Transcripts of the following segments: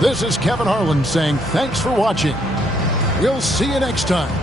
This is Kevin Harlan saying thanks for watching. We'll see you next time.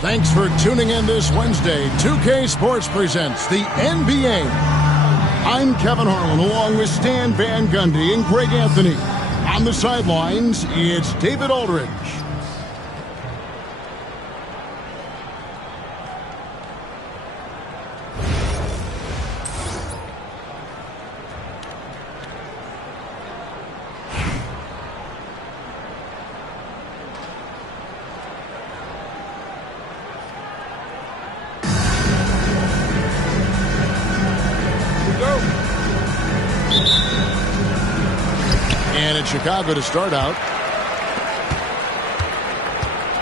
Thanks for tuning in this Wednesday. 2K Sports presents the NBA. I'm Kevin Harlan along with Stan Van Gundy and Greg Anthony. On the sidelines, it's David Aldridge. And it's Chicago to start out.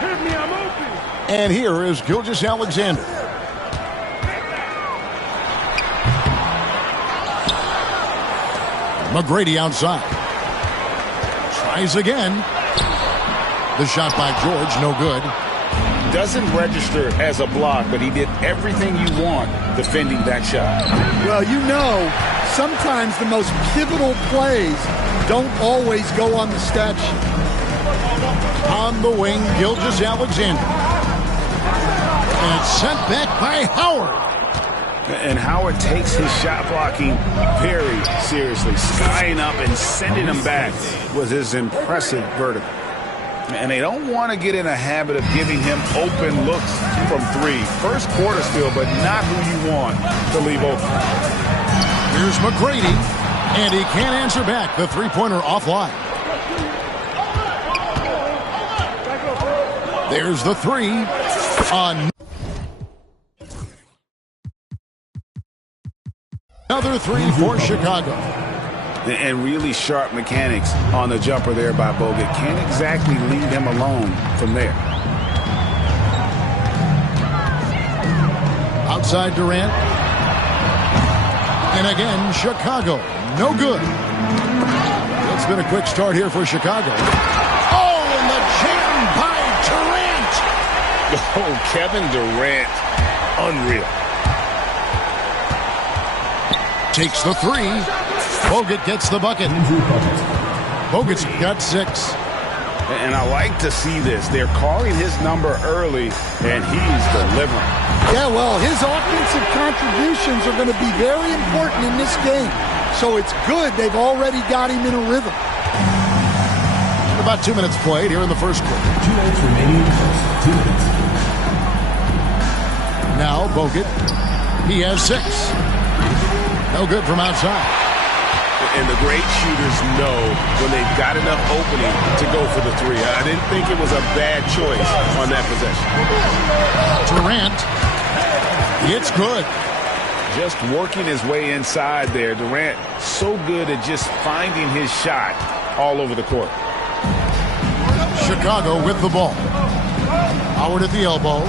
Hit me, I'm open. And here is Gilgeous-Alexander. McGrady outside. Tries again. The shot by George, no good. Doesn't register as a block, but he did everything you want defending that shot. Well, you know, sometimes the most pivotal plays don't always go on the stat sheet. On the wing, Gilgeous-Alexander. And it's sent back by Howard. And Howard takes his shot blocking very seriously. Skying up and sending him back was his impressive vertical. And they don't want to get in a habit of giving him open looks from three. First quarter still, but not who you want to leave open. Here's McGrady, and he can't answer back. The three-pointer offline. There's the three. Another three for Chicago. And really sharp mechanics on the jumper there by Bogut. Can't exactly leave him alone from there. Outside Durant. And again, Chicago. No good. It's been a quick start here for Chicago. Oh, and the jam by Durant. Oh, Kevin Durant. Unreal. Takes the three. Bogut gets the bucket. Bogut's got 6. And I like to see this. They're calling his number early, and he's delivering. Yeah, well, his offensive contributions are going to be very important in this game. So it's good they've already got him in a rhythm. About 2 minutes played here in the first quarter. 2 minutes remaining in the first. 2 minutes. Now Bogut. He has 6. No good from outside. And the great shooters know when they've got enough opening to go for the three. I didn't think it was a bad choice on that possession. Durant. It's good. Just working his way inside there. Durant so good at just finding his shot all over the court. Chicago with the ball. Howard at the elbow.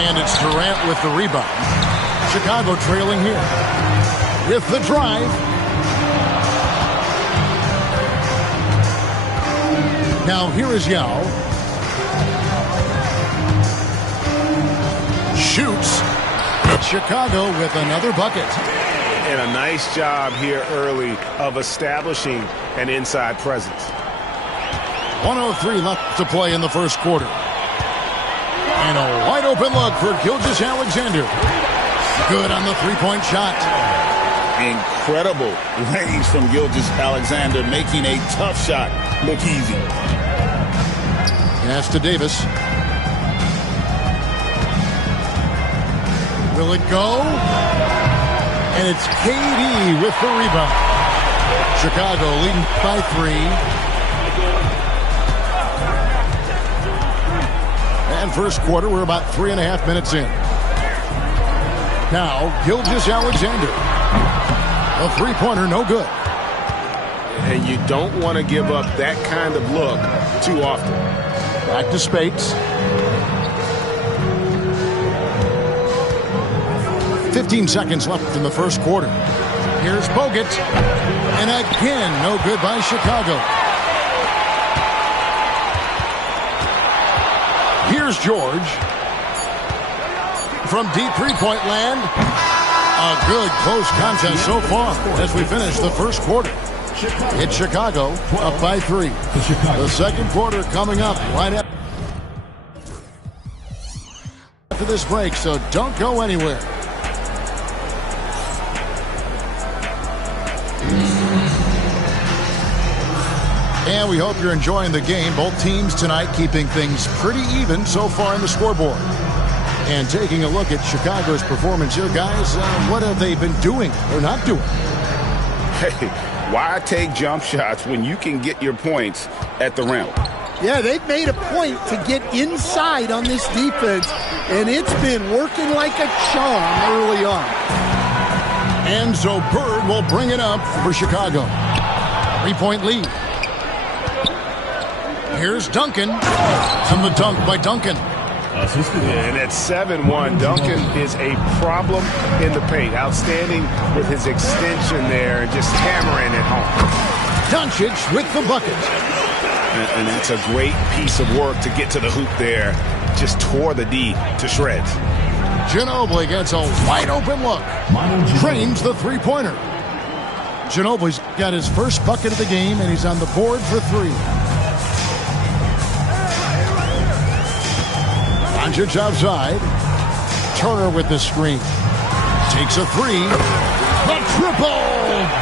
And it's Durant with the rebound. Chicago trailing here. With the drive. Now here is Yao. Shoots. Chicago with another bucket. And a nice job here early of establishing an inside presence. 1:03 left to play in the first quarter. And a wide open look for Gilgeous-Alexander. Good on the three-point shot. Incredible range from Gilgeous-Alexander, making a tough shot look easy. Pass to Davis. Will it go? And it's KD with the rebound. Chicago leading by 3. And first quarter, we're about 3.5 minutes in. Now, Gilgeous-Alexander. A three-pointer, no good. And you don't want to give up that kind of look too often. Back to Spates. 15 seconds left in the first quarter. Here's Bogut. And again, no good by Chicago. Here's George. From deep three-point land. A good close contest so far as we finish the first quarter. It's Chicago up by 3. The second quarter coming up right after this break, so don't go anywhere. And we hope you're enjoying the game. Both teams tonight keeping things pretty even so far in the scoreboard. And taking a look at Chicago's performance here, guys, what have they been doing or not doing? Hey, why take jump shots when you can get your points at the rim? Yeah, they've made a point to get inside on this defense, and it's been working like a charm early on. And so Bird will bring it up for Chicago. 3-point lead. Here's Duncan. And the dunk by Duncan. And at 7-1, Duncan is a problem in the paint. Outstanding with his extension there and just hammering it home. Doncic with the bucket. And that's a great piece of work to get to the hoop there. Just tore the D to shreds. Ginobili gets a wide open look. Drains the three-pointer. Ginobili's got his first bucket of the game, and he's on the board for 3. Doncic outside. Turner with the screen. Takes a 3. The triple!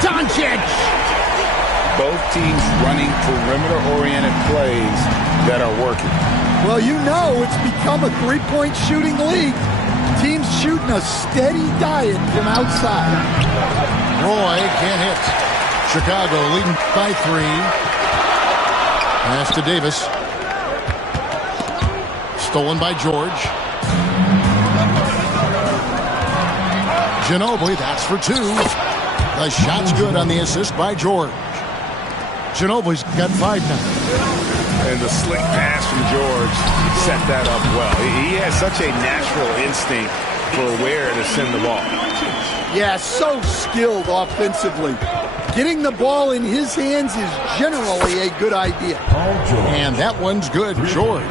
Doncic! Both teams running perimeter-oriented plays that are working. Well, you know it's become a three-point shooting league. Teams shooting a steady diet from outside. Roy can't hit. Chicago leading by 3. Pass to Davis. Stolen by George. Ginobili, that's for 2. The shot's good on the assist by George. Ginobili's got 5 now. And the slick pass from George set that up well. He has such a natural instinct for where to send the ball. Yeah, so skilled offensively. Getting the ball in his hands is generally a good idea. And that one's good, George.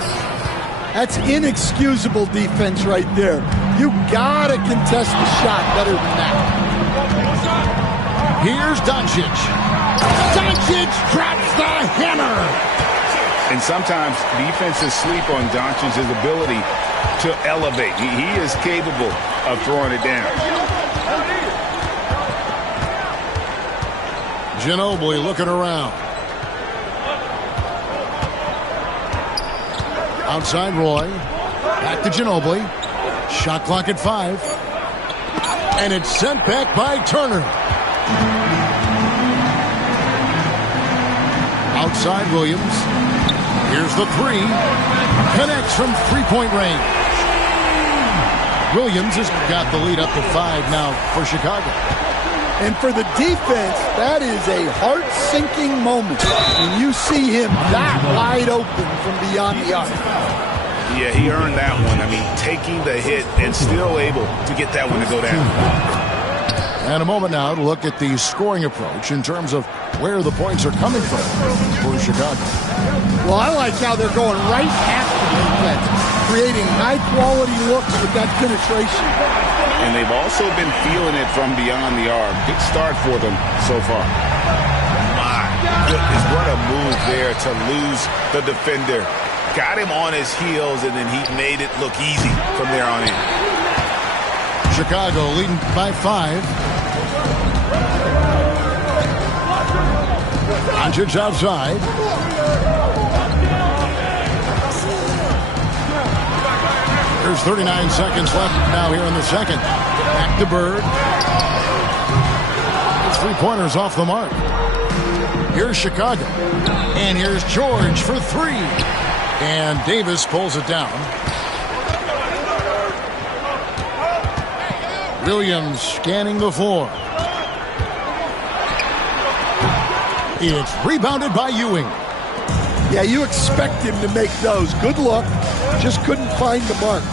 That's inexcusable defense right there. You gotta contest the shot better than that. Here's Doncic. Doncic drops the hammer. And sometimes defenses sleep on Doncic's ability to elevate. He is capable of throwing it down. Ginobili looking around. Outside Roy. Back to Ginobili. Shot clock at 5. And it's sent back by Turner. Outside Williams. Here's the 3. Connects from three-point range. Williams has got the lead up to 5 now for Chicago. And for the defense, that is a heart-sinking moment when you see him that wide open from beyond the arc. Yeah, he earned that one. I mean, taking the hit and still able to get that one to go down. And a moment now to look at the scoring approach in terms of where the points are coming from for Chicago. Well, I like how they're going right after the defense, creating high-quality looks with that penetration. And they've also been feeling it from beyond the arc. Good start for them so far. My goodness, what a move there to lose the defender. Got him on his heels, and then he made it look easy from there on in. Chicago leading by 5. Doncic outside. There's 39 seconds left now here in the second. Back to Bird. It's 3-pointers off the mark. Here's Chicago. And here's George for 3. And Davis pulls it down. Williams scanning the floor. It's rebounded by Ewing. Yeah, you expect him to make those. Good luck. Just couldn't find the mark.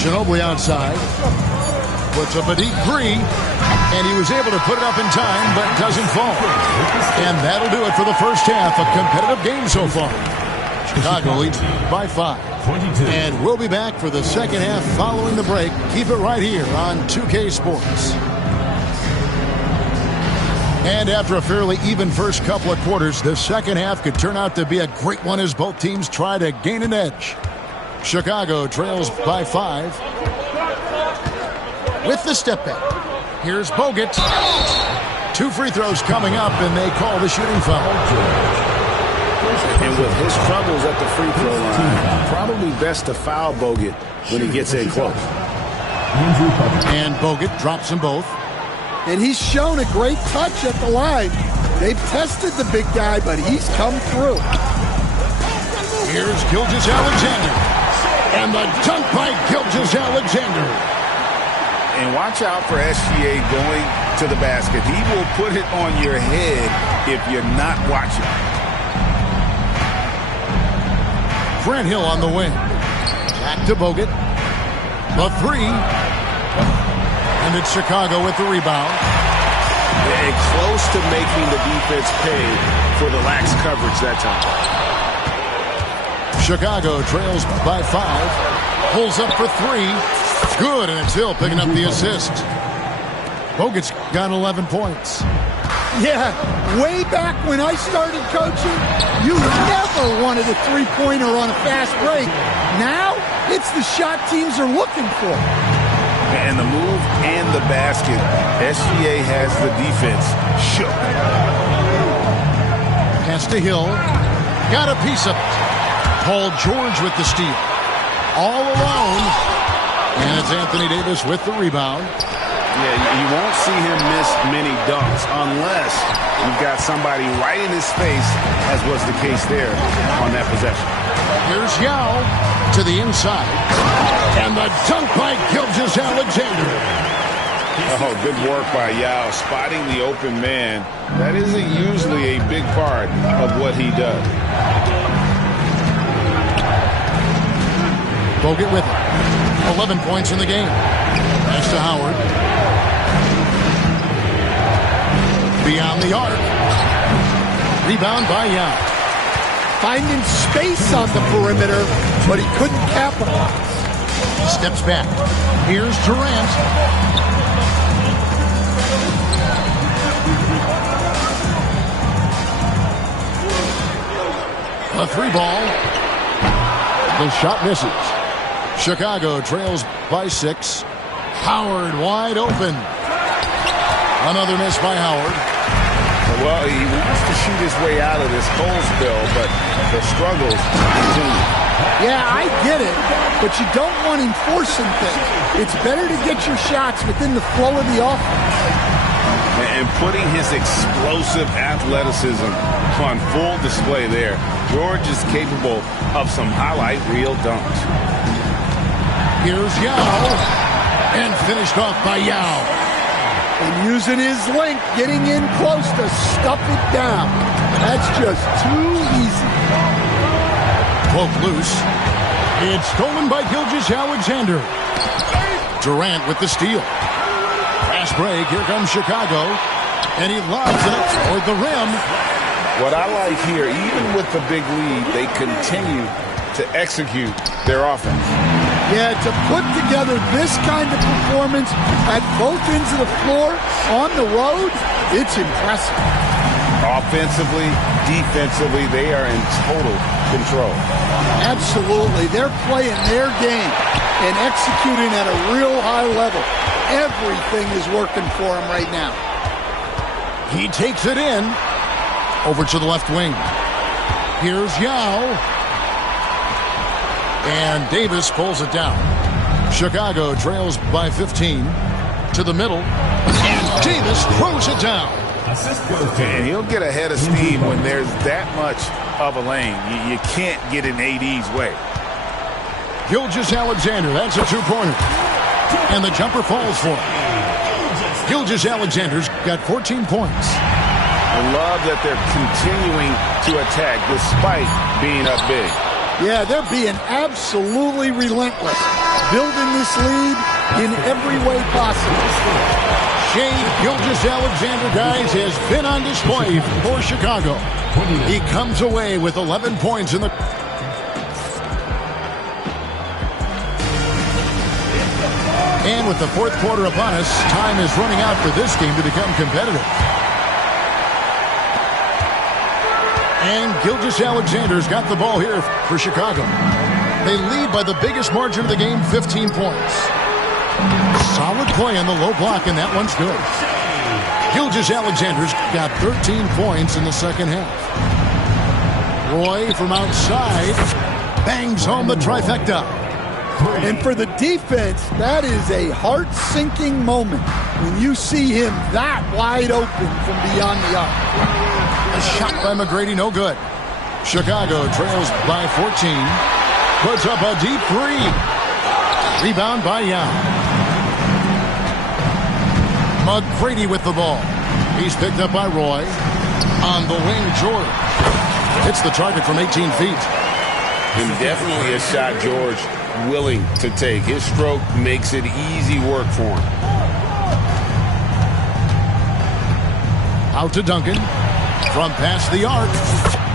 Ginobili outside. Puts up a deep 3. And he was able to put it up in time, but doesn't fall. And that'll do it for the first half. A competitive game so far. Chicago leads by 5. 22. And we'll be back for the second half following the break. Keep it right here on 2K Sports. And after a fairly even first couple of quarters, the second half could turn out to be a great one as both teams try to gain an edge. Chicago trails by 5. With the step back. Here's Bogut. 2 free throws coming up, and they call the shooting foul. And with his troubles at the free throw line, probably best to foul Bogut when he gets in close. And Bogut drops them both. And he's shown a great touch at the line. They've tested the big guy, but he's come through. Here's Gilgeous-Alexander. And the dunk by Gilgeous-Alexander. And watch out for SGA going to the basket. He will put it on your head if you're not watching. Grant Hill on the wing. Back to Bogut. The 3. And it's Chicago with the rebound. And close to making the defense pay for the lax coverage that time. Chicago trails by 5. Pulls up for 3. Good, and it's Hill picking up the assist. Bogut's got 11 points. Yeah, way back when I started coaching, you never wanted a three-pointer on a fast break. Now, it's the shot teams are looking for. And the move and the basket, SGA has the defense shook. Pass to Hill. Got a piece of it. Paul George with the steal. All alone. And it's Anthony Davis with the rebound. Yeah, you won't see him miss many dunks unless you've got somebody right in his face, as was the case there on that possession. Here's Yao to the inside. And the dunk by Gilgeous-Alexander. Oh, good work by Yao, spotting the open man. That isn't usually a big part of what he does. Bogut with it. 11 points in the game. Pass to Howard. Beyond the arc. Rebound by Yao. Finding space on the perimeter, but he couldn't capitalize. Steps back. Here's Durant. A 3-ball. The shot misses. Chicago trails by 6. Howard wide open. Another miss by Howard. Well, he wants to shoot his way out of this cold spill, but the struggles continue. Yeah, I get it, but you don't want him forcing things. It's better to get your shots within the flow of the offense. And putting his explosive athleticism on full display there. George is capable of some highlight reel dunks. Here's Yao. And finished off by Yao. And using his length, getting in close to stuff it down. That's just too easy. Poke loose. It's stolen by Gilgeous-Alexander. Durant with the steal. Fast break. Here comes Chicago. And he lobs it up toward the rim. What I like here, even with the big lead, they continue to execute their offense. Yeah, to put together this kind of performance at both ends of the floor on the road, it's impressive. Offensively, defensively, they are in total control. Absolutely. They're playing their game and executing at a real high level. Everything is working for them right now. He takes it in. Over to the left wing. Here's Yao. And Davis pulls it down. Chicago trails by 15. To the middle. And Davis throws it down. And he'll get ahead of steam when there's that much of a lane. You can't get in AD's way. Gilgeous-Alexander, that's a two-pointer. And the jumper falls for him. Gilgeous-Alexander's got 14 points. I love that they're continuing to attack despite being up big. Yeah, they're being absolutely relentless, building this lead in every way possible. Shai Gilgeous-Alexander, guys, has been on display for Chicago. He comes away with 11 points in the... And with the fourth quarter upon us, time is running out for this game to become competitive. And Gilgeous-Alexander's got the ball here for Chicago. They lead by the biggest margin of the game, 15 points. Solid play on the low block, and that one's good. Gilgeous-Alexander's got 13 points in the second half. Roy from outside bangs home the trifecta. And for the defense, that is a heart-sinking moment when you see him that wide open from beyond the arc. A shot by McGrady, no good. Chicago trails by 14. Puts up a deep three. Rebound by Young. McGrady with the ball. He's picked up by Roy. On the wing, George. Hits the target from 18 feet. And definitely a shot George willing to take. His stroke makes it easy work for him. Out to Duncan. From past the arc.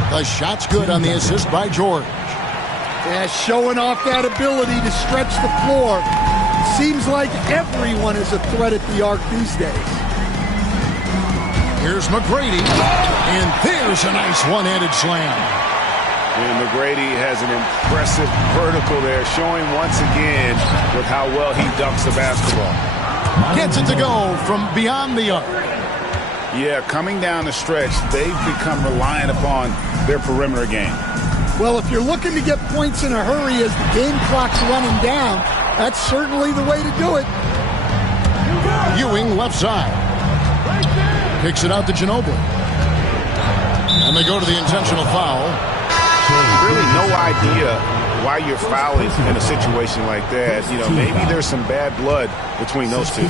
The shot's good on the assist by George. Yeah, showing off that ability to stretch the floor. Seems like everyone is a threat at the arc these days. Here's McGrady. And there's a nice one-handed slam. And McGrady has an impressive vertical there, showing once again with how well he dunks the basketball. Gets it to go from beyond the arc. Yeah, coming down the stretch, they've become reliant upon their perimeter game. Well, if you're looking to get points in a hurry as the game clock's running down, that's certainly the way to do it. Ewing left side. Picks it out to Ginobili. And they go to the intentional foul. Really no idea why you're fouling in a situation like that. You know, maybe there's some bad blood between those two.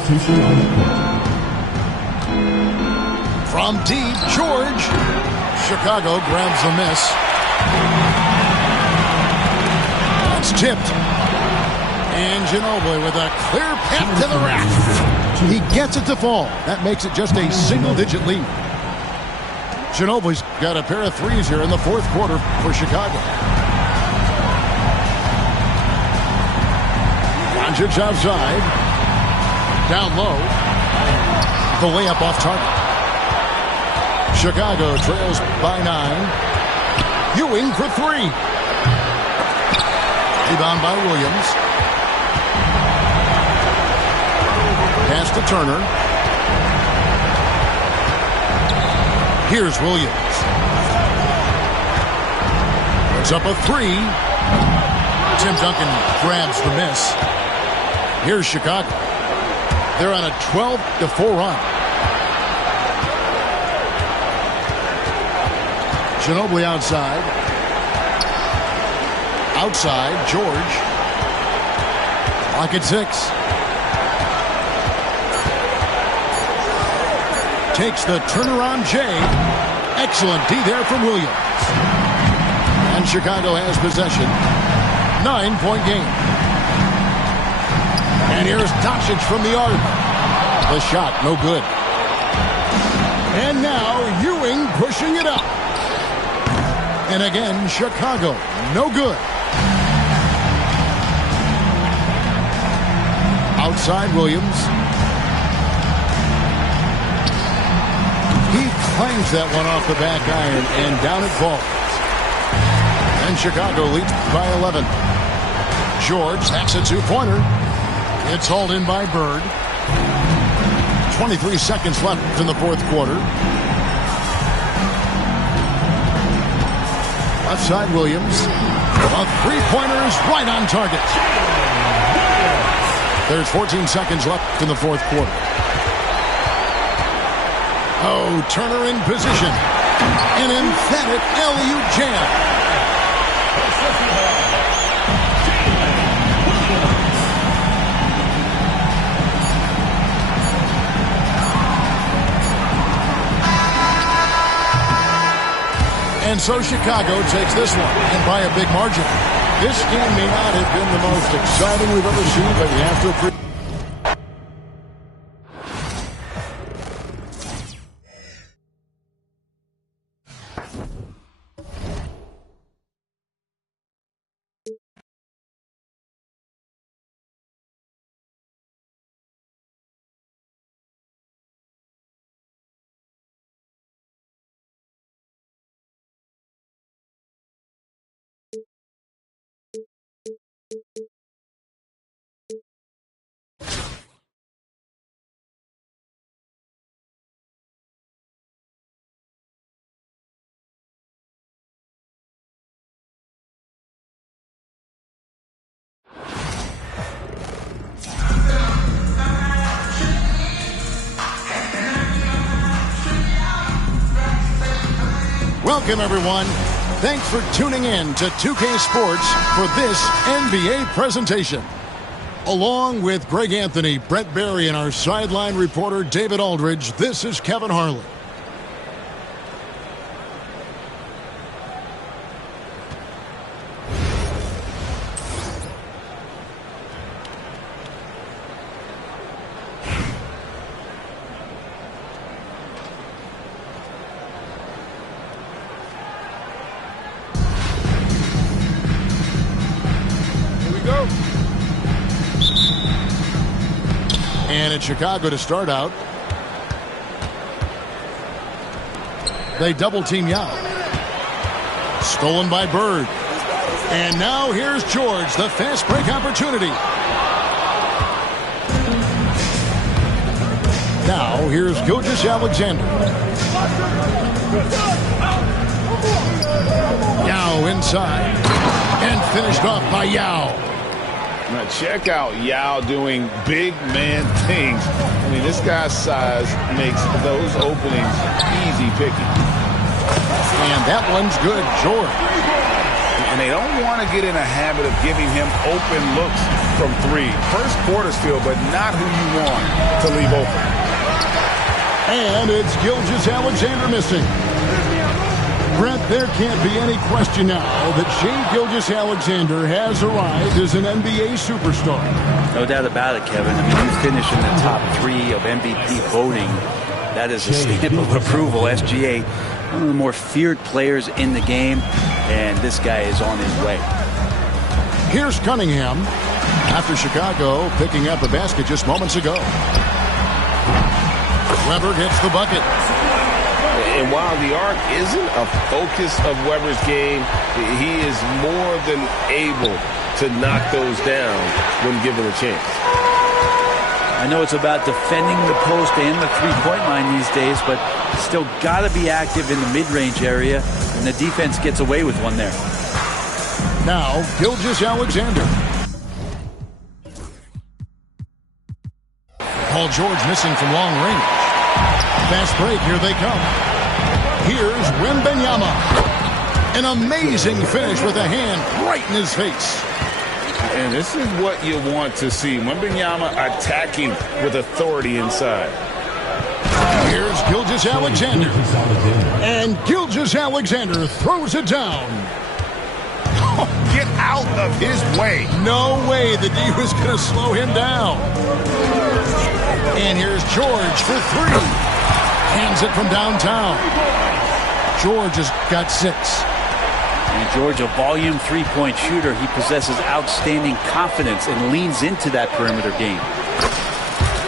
From deep, George. Chicago grabs the miss. It's tipped. And Ginobili with a clear path to the rack. He gets it to fall. That makes it just a single-digit lead. Ginobili's got a pair of threes here in the fourth quarter for Chicago. Doncic outside. Down low. The layup off target. Chicago trails by 9. Ewing for 3. Rebound by Williams. Pass to Turner. Here's Williams. Puts up a 3. Tim Duncan grabs the miss. Here's Chicago. They're on a 12-4 run. Ginobili outside. Outside, George. Clock at 6. Takes the turnaround J. Excellent D there from Williams. And Chicago has possession. 9-point game. And here's Doncic from the arc. The shot, no good. And now Ewing pushing it up. And again, Chicago, no good. Outside Williams. He claims that one off the back iron, and down it falls. And Chicago leads by 11. George hacks a two-pointer. It's hauled in by Bird. 23 seconds left in the fourth quarter. Left side Williams. A three-pointer is right on target. There's 14 seconds left in the fourth quarter. Oh, Turner in position. An emphatic alley-oop jam. And so Chicago takes this one, and by a big margin. This game may not have been the most exciting we've ever seen, but you have to appreciate. Welcome, everyone. Thanks for tuning in to 2K Sports for this NBA presentation. Along with Greg Anthony, Brett Barry, and our sideline reporter David Aldridge, this is Kevin Harlan. And it's Chicago to start out. They double team Yao. Stolen by Bird. And now here's George, the fast break opportunity. Now here's Gilgeous-Alexander. Yao inside. And finished off by Yao. Now check out Yao doing big man things. I mean, this guy's size makes those openings easy picking. And that one's good, George. And they don't want to get in a habit of giving him open looks from three. First quarter still, but not who you want to leave open. And it's Gilgeous-Alexander missing. Brett, there can't be any question now that Shai Gilgeous-Alexander has arrived as an NBA superstar. No doubt about it, Kevin. I mean, you finish in the top 3 of MVP voting. That is a stamp of approval. SGA, one of the more feared players in the game, and this guy is on his way. Here's Cunningham after Chicago picking up a basket just moments ago. Weber gets the bucket. And while the arc isn't a focus of Weber's game, he is more than able to knock those down when given a chance. I know it's about defending the post and the three-point line these days, but still got to be active in the mid-range area, and the defense gets away with one there. Now, Gilgeous-Alexander. Paul George missing from long range. Fast break, here they come. Here's Wembanyama. An amazing finish with a hand right in his face. And this is what you want to see. Wembanyama attacking with authority inside. Here's Gilgeous-Alexander. And Gilgeous-Alexander throws it down. Oh, get out of his way. No way the D was going to slow him down. And here's George for three. Hands it from downtown. George has got 6. And George, a volume three-point shooter. He possesses outstanding confidence and leans into that perimeter game.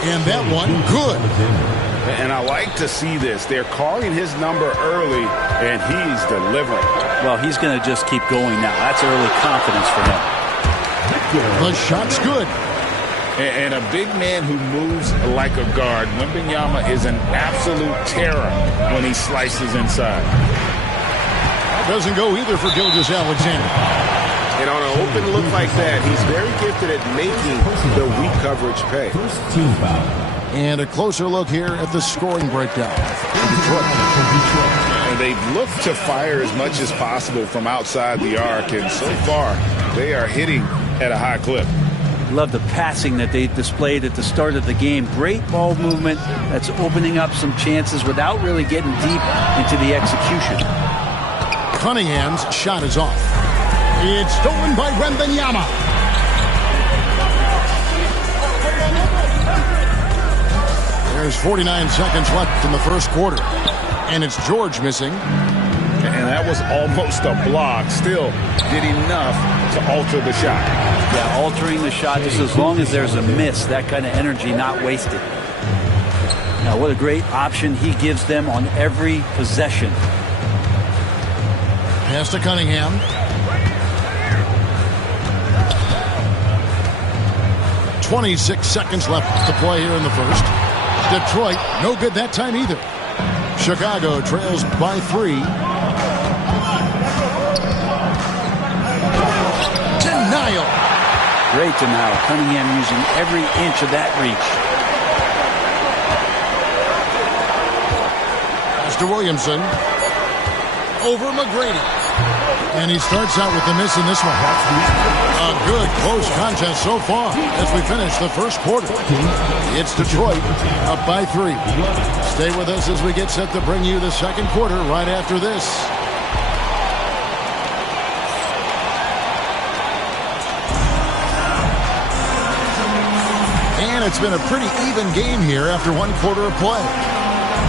And that one, good. And I like to see this. They're calling his number early, and he's delivering. Well, he's going to just keep going now. That's early confidence for him. The shot's good. And a big man who moves like a guard, Wembanyama is an absolute terror when he slices inside. That doesn't go either for Gilgeous-Alexander. And on an open look like that, he's very gifted at making the weak coverage pay. And a closer look here at the scoring breakdown. And they've looked to fire as much as possible from outside the arc, and so far they are hitting at a high clip. Love the passing that they displayed at the start of the game. Great ball movement that's opening up some chances without really getting deep into the execution. Cunningham's shot is off. It's stolen by Wembanyama. There's 49 seconds left in the first quarter. And it's George missing. And that was almost a block. Still did enough to alter the shot. Yeah, altering the shot just as long as there's a miss. That kind of energy not wasted. Now, what a great option he gives them on every possession. Pass to Cunningham. .26 seconds left to play here in the first. Detroit, no good that time either. Chicago trails by 3. Denial. Great denial. Cunningham using every inch of that reach. Pass to Williamson. Over McGrady. And he starts out with the miss in this one. A good close contest so far as we finish the first quarter. It's Detroit up by 3. Stay with us as we get set to bring you the second quarter right after this. And it's been a pretty even game here after one quarter of play.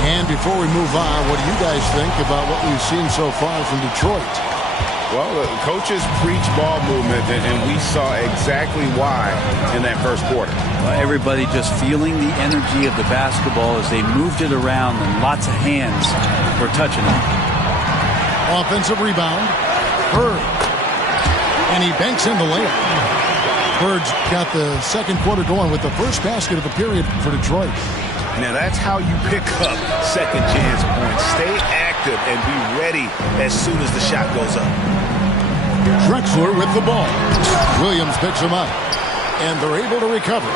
And before we move on, what do you guys think about what we've seen so far from Detroit? Well, the coaches preach ball movement, and we saw exactly why in that first quarter. Well, everybody just feeling the energy of the basketball as they moved it around, and lots of hands were touching it. Offensive rebound. Bird. And he banks in the layup. Bird's got the second quarter going with the first basket of the period for Detroit. Now that's how you pick up second chance points. Stay active and be ready as soon as the shot goes up. Drexler with the ball. Williams picks him up. And they're able to recover.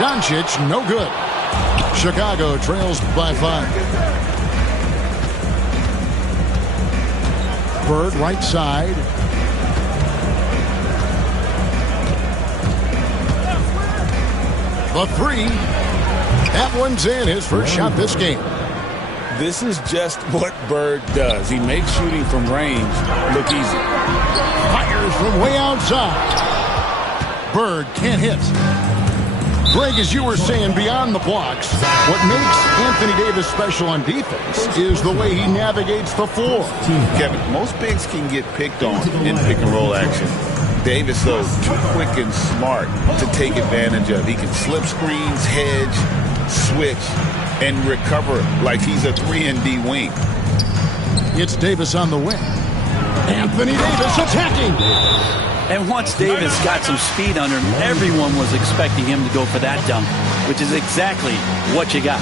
Doncic, no good. Chicago trails by 5. Bird right side. The 3. That one's in. His first shot this game. This is just what Bird does. He makes shooting from range look easy. Fires from way outside. Bird can't hit. Greg, as you were saying, beyond the blocks, what makes Anthony Davis special on defense is the way he navigates the floor. Kevin, most bigs can get picked on in pick-and-roll action. Davis, though, too quick and smart to take advantage of. He can slip screens, hedge, switch, and recover like he's a 3-and-D wing. It's Davis on the wing. Anthony Davis attacking. And once Davis got some speed under him, everyone was expecting him to go for that dunk, which is exactly what you got.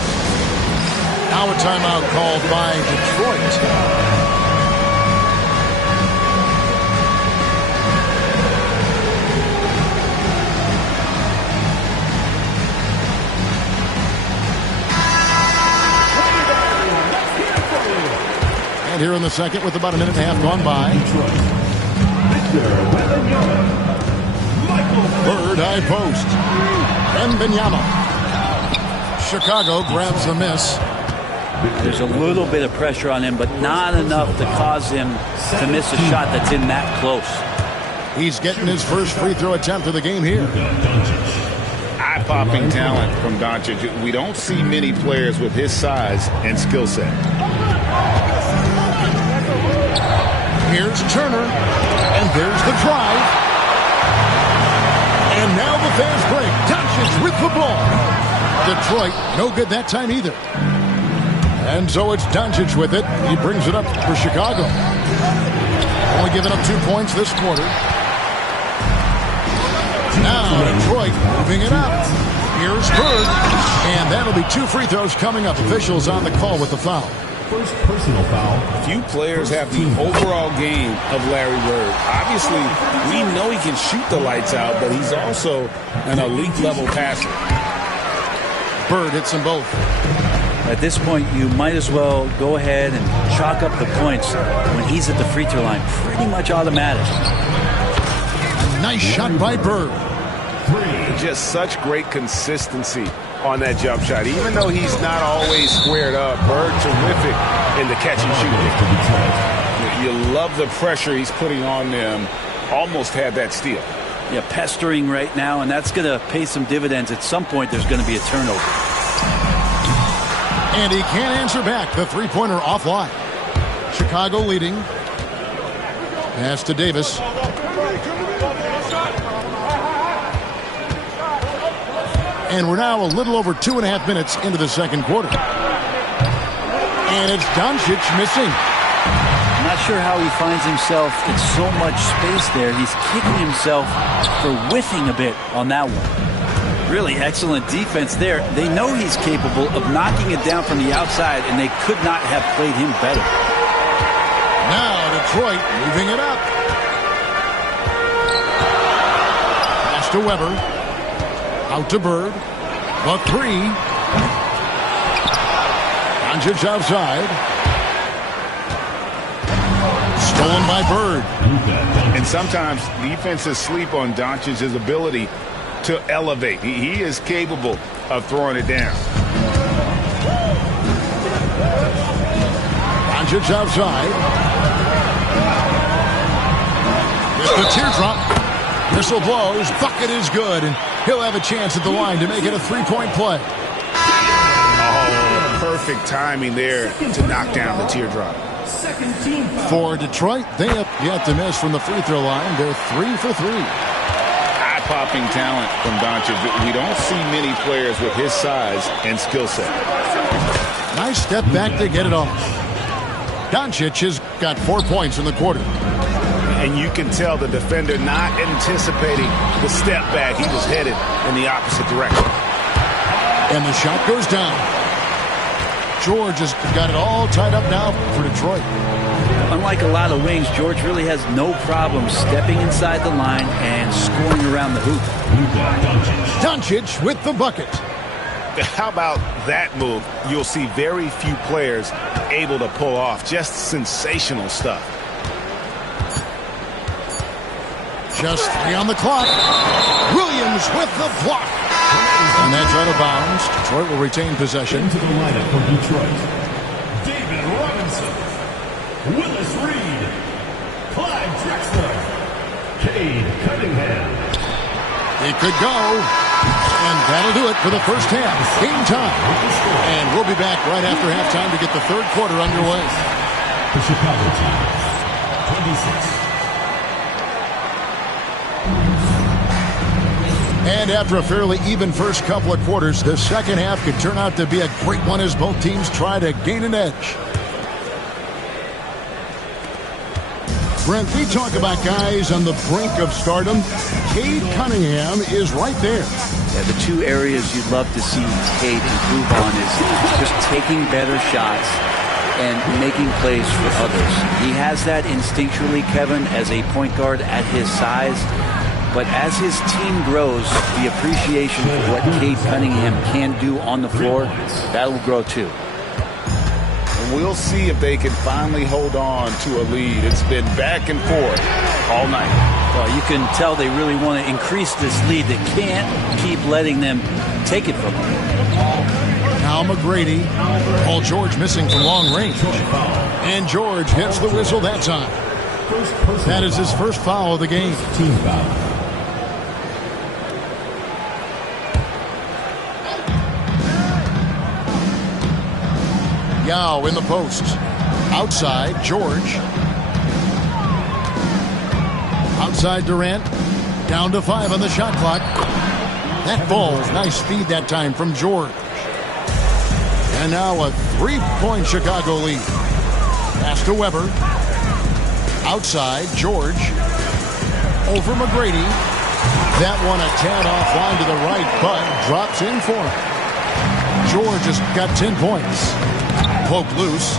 Now a timeout called by Detroit. And here in the second with about a minute and a half gone by. Bird high post. Wembanyama. Chicago grabs the miss. There's a little bit of pressure on him, but not enough to cause him to miss a shot that's in that close. He's getting his first free throw attempt of the game here. Eye-popping talent from Doncic. We don't see many players with his size and skill set. Here's Turner, and there's the drive. And now the fast break. Doncic with the ball. Detroit, no good that time either. And so it's Doncic with it. He brings it up for Chicago. Only giving up 2 points this quarter. Now Detroit moving it up. Here's Bird. And that'll be 2 free throws coming up. Officials on the call with the foul. First personal foul. Few players have the overall game of Larry Bird. Obviously, we know he can shoot the lights out, but he's also an elite level passer. Bird hits them both. At this point, you might as well go ahead and chalk up the points when he's at the free throw line. Pretty much automatic. A nice shot by Bird. Just such great consistency on that jump shot. Even though he's not always squared up, Bird terrific in the catch and shoot. You love the pressure he's putting on them. Almost had that steal. Yeah, pestering right now, and that's going to pay some dividends. At some point, there's going to be a turnover. And he can't answer back. The three-pointer offline. Chicago leading. Pass to Davis. And we're now a little over 2.5 minutes into the second quarter. And it's Doncic missing. I'm not sure how he finds himself in so much space there. He's kicking himself for whiffing a bit on that one. Really excellent defense there. They know he's capable of knocking it down from the outside, and they could not have played him better. Now Detroit moving it up. Pass to Weber. Out to Bird. The three. Doncic outside. Stolen by Bird. And sometimes defenses sleep on Doncic's ability to elevate. He is capable of throwing it down. Doncic outside. Gets the teardrop. Whistle blows. Bucket is good. And he'll have a chance at the line to make it a three-point play. Oh, perfect timing there to knock down the teardrop. For Detroit, they have yet to miss from the free throw line. They're 3 for 3. Eye-popping talent from Doncic. We don't see many players with his size and skill set. Nice step back to get it off. Doncic has got 4 points in the quarter. And you can tell the defender not anticipating the step back. He was headed in the opposite direction. And the shot goes down. George has got it all tied up now for Detroit. Unlike a lot of wings, George really has no problem stepping inside the line and scoring around the hoop. Doncic with the bucket. How about that move? You'll see very few players able to pull off. Just sensational stuff. Just 3 on the clock. Williams with the block. And that's out of bounds. Detroit will retain possession. Into the lineup for Detroit. David Robinson. Willis Reed. Clyde Drexler. Cade Cunningham. It could go. And that'll do it for the first half. Game time. And we'll be back right after halftime to get the third quarter underway. The Chicago team. 26. And after a fairly even first couple of quarters, the second half could turn out to be a great one as both teams try to gain an edge. Brent, we talk about guys on the brink of stardom. Cade Cunningham is right there. Yeah, the two areas you'd love to see Cade improve on is just taking better shots and making plays for others. He has that instinctually, Kevin, as a point guard at his size. But as his team grows, the appreciation for what Cade Cunningham can do on the floor, that will grow too. And we'll see if they can finally hold on to a lead. It's been back and forth all night. Well, you can tell they really want to increase this lead. They can't keep letting them take it from them. Now McGrady. Paul George missing from long range. And George hits the whistle that time. That is his first foul of the game. Team foul. Yao in the post. Outside, George. Outside, Durant. Down to 5 on the shot clock. That falls. Nice feed that time from George. And now a 3-point Chicago lead. Pass to Weber. Outside, George. Over McGrady. That one a tad offline to the right, but drops in for him. George has got 10 points. Poked loose.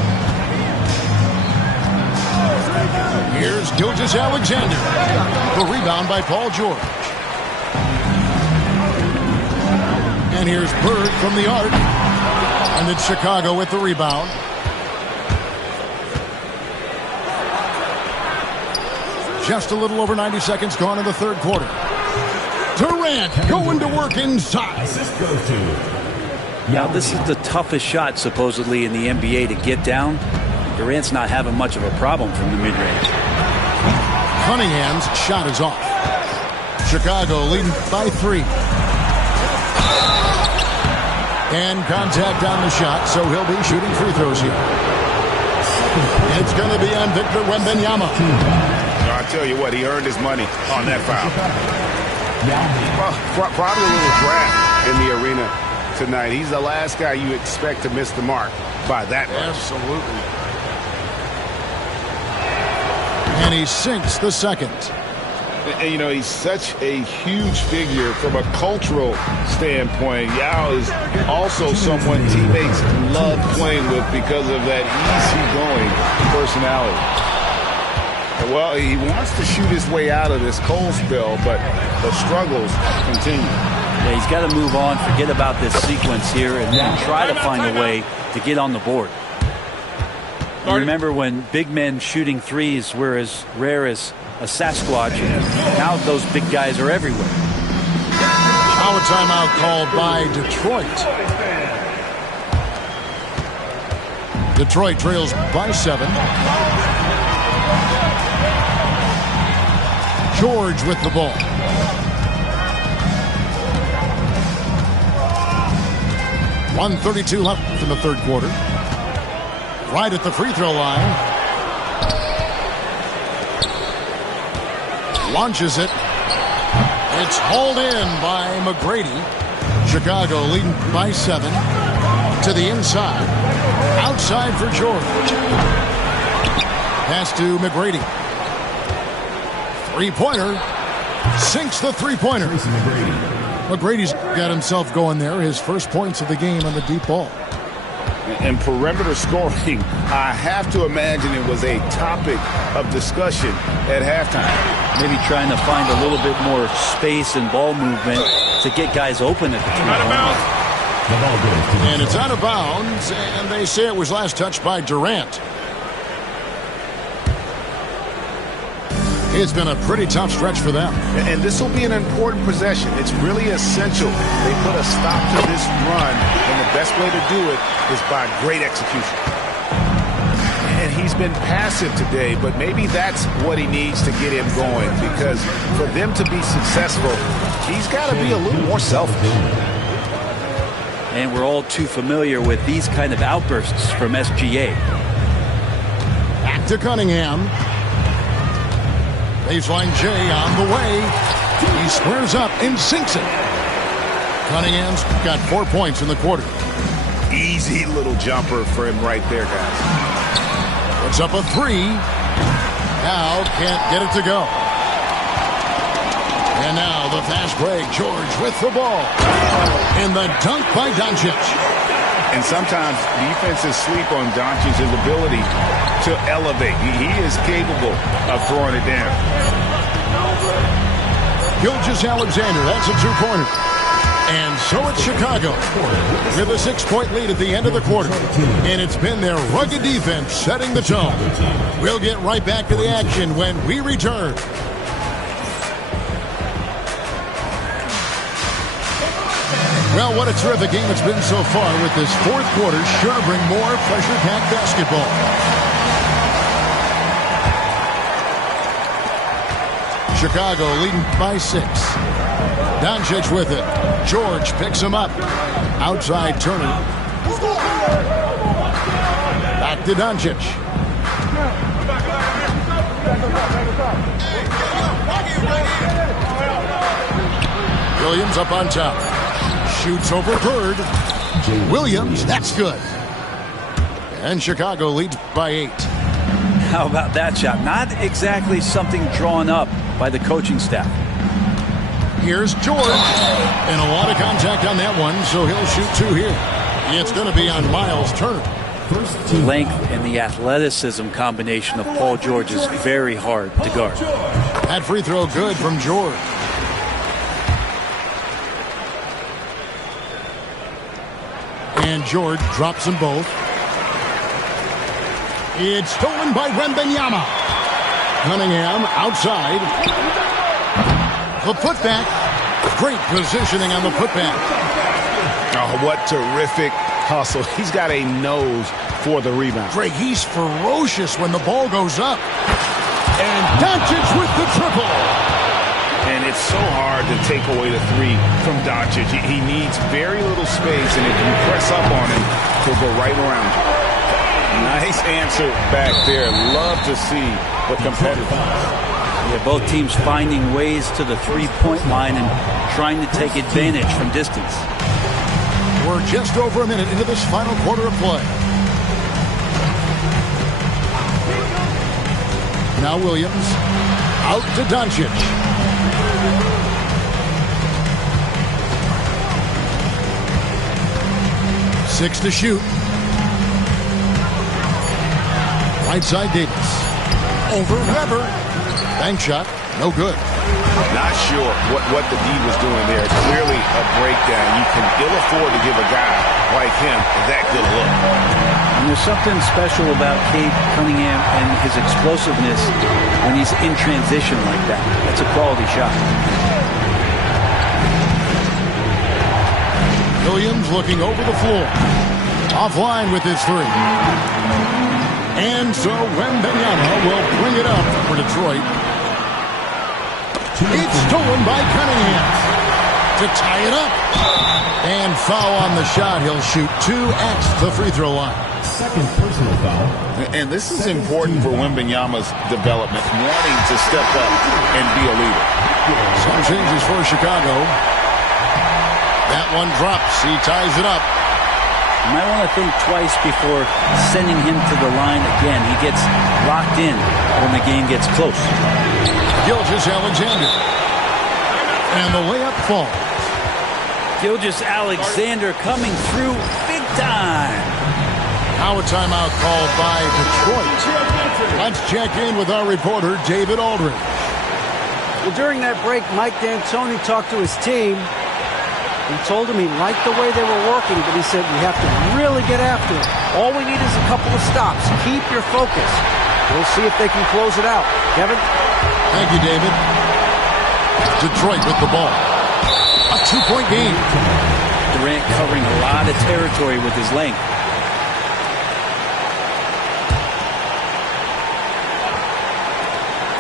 Here's Gilgeous-Alexander. The rebound by Paul George. And here's Bird from the arc. And it's Chicago with the rebound. Just a little over 90 seconds gone in the third quarter. Durant going to work inside. Now, this is the toughest shot, supposedly, in the NBA to get down. Durant's not having much of a problem from the mid-range. Cunningham's shot is off. Chicago leading by 3. And contact on the shot, so he'll be shooting free throws here. It's going to be on Victor Wembanyama. I tell you what, he earned his money on that foul. Well, probably a little draft in the arena tonight. He's the last guy you expect to miss the mark by that much. Absolutely. And he sinks the second. And, you know, he's such a huge figure from a cultural standpoint. Yao is also someone teammates love playing with because of that easygoing personality. Well, he wants to shoot his way out of this cold spell, but the struggles continue. Yeah, he's got to move on, forget about this sequence here, and then try to find a way to get on the board. You remember when big men shooting threes were as rare as a Sasquatch, now those big guys are everywhere. Now a timeout called by Detroit. Detroit trails by 7. George with the ball. .132 left in the third quarter. Right at the free throw line. Launches it. It's hauled in by McGrady. Chicago leading by 7. To the inside. Outside for George. Pass to McGrady. Three-pointer. Sinks the three-pointer. McGrady's got himself going there. His first points of the game on the deep ball. And perimeter scoring, I have to imagine it was a topic of discussion at halftime. Maybe trying to find a little bit more space and ball movement to get guys open at the three-point. And it's out of bounds, and they say it was last touched by Durant. It's been a pretty tough stretch for them. And this will be an important possession. It's really essential they put a stop to this run, and the best way to do it is by great execution. And he's been passive today, but maybe that's what he needs to get him going, because for them to be successful, he's got to be a little more selfish. And we're all too familiar with these kind of outbursts from SGA. Back to Cunningham. Baseline J on the way. He squares up and sinks it. Cunningham's got 4 points in the quarter. Easy little jumper for him right there, guys. Puts up a 3. Now can't get it to go. And now the fast break. George with the ball. And the dunk by Doncic. And sometimes defenses sleep on Doncic's ability to elevate. He is capable of throwing it down. Gilgeous-Alexander, that's a two-pointer. And so it's Chicago with a 6-point lead at the end of the quarter. And it's been their rugged defense setting the tone. We'll get right back to the action when we return. Well, what a terrific game it's been so far, with this fourth quarter sure to bring more pressure-packed basketball. Chicago leading by 6. Doncic with it. George picks him up. Outside Turner. Back to Doncic. Williams up on top. Shoots over Bird. Williams, that's good. And Chicago leads by 8. How about that shot? Not exactly something drawn up by the coaching staff. Here's George. And a lot of contact on that one, so he'll shoot 2 here. It's going to be on Miles Turner. The length and the athleticism combination of Paul George is very hard to guard. That free throw good from George. And George drops them both. It's stolen by Wembanyama. Cunningham outside. The putback. Great positioning on the putback. Oh, what terrific hustle. He's got a nose for the rebound. Greg, he's ferocious when the ball goes up. And Doncic with the triple. And it's so hard to take away the 3 from Doncic. He needs very little space, and if you press up on him, he'll go right around you. Nice answer back there. Love to see the competitive. Yeah, both teams finding ways to the three-point line and trying to take advantage from distance. We're just over a minute into this final quarter of play. Now Williams out to Doncic. Six to shoot. Right side Davis. Over Weber. Bank shot. No good. Not sure what the D was doing there. Clearly a breakdown. You can ill afford to give a guy like him that good a look. And there's something special about Cade Cunningham and his explosiveness when he's in transition like that. That's a quality shot. Williams looking over the floor. Offline with his 3. And so Wembanyama will bring it up for Detroit. It's stolen by Cunningham to tie it up. And foul on the shot. He'll shoot 2 at the free throw line. Second personal foul. And this is important for Wembanyama's development, wanting to step up and be a leader. Some changes for Chicago. That one drops. He ties it up. You might want to think twice before sending him to the line again. He gets locked in when the game gets close. Gilgeous-Alexander. And the layup falls. Gilgeous-Alexander coming through big time. Now a timeout called by Detroit. Let's check in with our reporter, David Aldridge. Well, during that break, Mike D'Antoni talked to his team. He told him he liked the way they were working, but he said, we have to really get after it. All we need is a couple of stops. Keep your focus. We'll see if they can close it out. Kevin? Thank you, David. Detroit with the ball. A 2-point game. Durant covering a lot of territory with his length.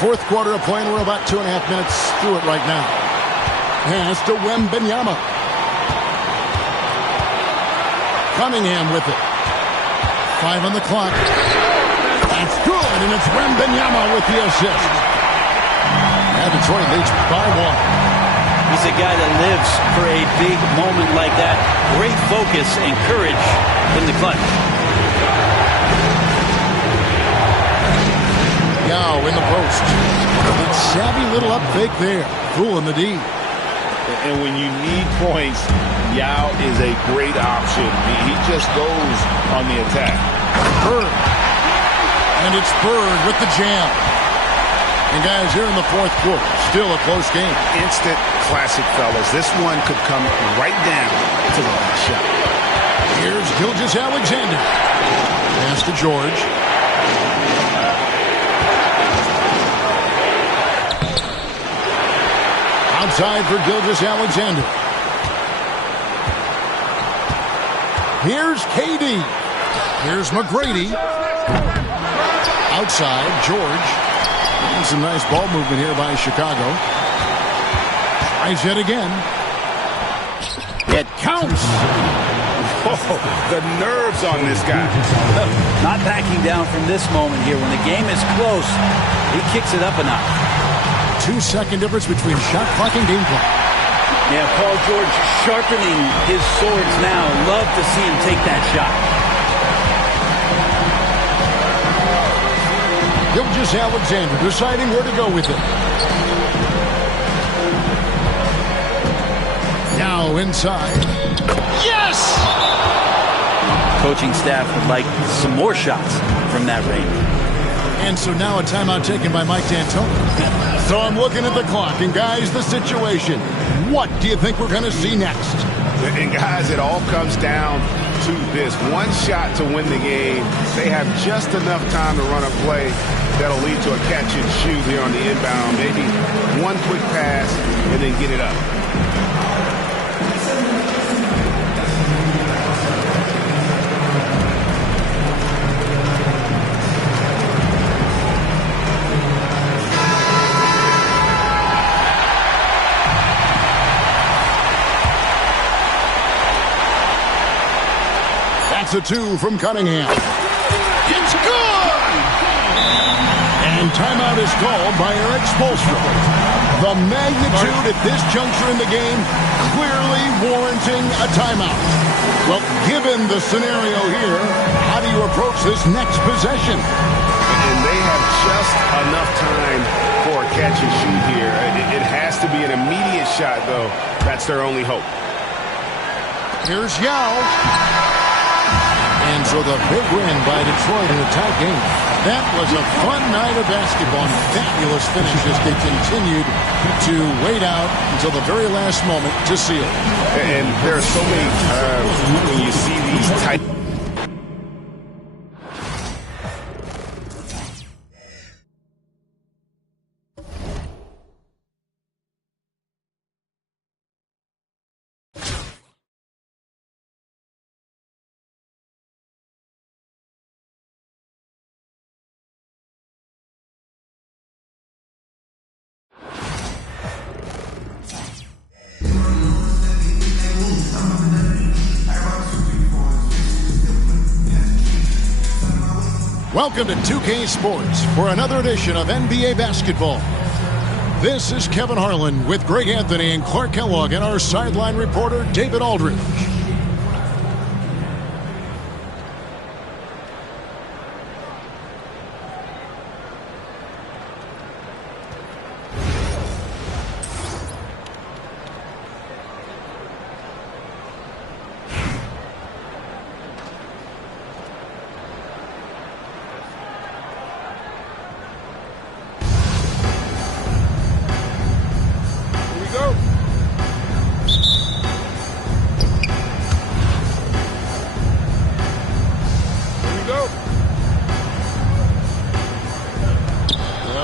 Fourth quarter of play, and we're about 2.5 minutes through it right now. Pass to Wembanyama. Cunningham with it. 5 on the clock. That's good, and it's Wembanyama with the assist. And Detroit leads by 1. He's a guy that lives for a big moment like that. Great focus and courage in the clutch. Yao in the post. That savvy little up fake there. Fooling the D. And when you need points, Yao is a great option. He just goes on the attack. Bird. And it's Bird with the jam. And guys, here in the fourth quarter, still a close game. Instant classic, fellas. This one could come right down to the last shot. Here's Gilgeous-Alexander. Pass to George. Outside for Gilgeous-Alexander. Here's KD. Here's McGrady. Outside, George. And some nice ball movement here by Chicago. Tries it again. It counts. Oh, the nerves on this guy. Not backing down from this moment here. When the game is close, he kicks it up a notch. 2-second difference between shot clock and game clock. Yeah, Paul George sharpening his swords now. Love to see him take that shot. Gilgeous-Alexander deciding where to go with it. Now inside. Yes! Coaching staff would like some more shots from that range. And so now a timeout taken by Mike D'Antoni. So I'm looking at the clock, and guys, the situation. What do you think we're going to see next? And guys, it all comes down to this. One shot to win the game. They have just enough time to run a play that'll lead to a catch and shoot here on the inbound. Maybe one quick pass and then get it up. That's a two from Cunningham. It's good! And timeout is called by Eric Spoelstra. The magnitude at this juncture in the game clearly warranting a timeout. Well, given the scenario here, how do you approach this next possession? And they have just enough time for a catch and shoot here. It has to be an immediate shot, though. That's their only hope. Here's Yao. And so the big win by Detroit in a tight game. That was a fun night of basketball and fabulous finish as they continued to wait out until the very last moment to seal it. And there are so many times when you see these tight... Welcome to 2K Sports for another edition of NBA basketball. This is Kevin Harlan with Greg Anthony and Clark Kellogg and our sideline reporter David Aldridge.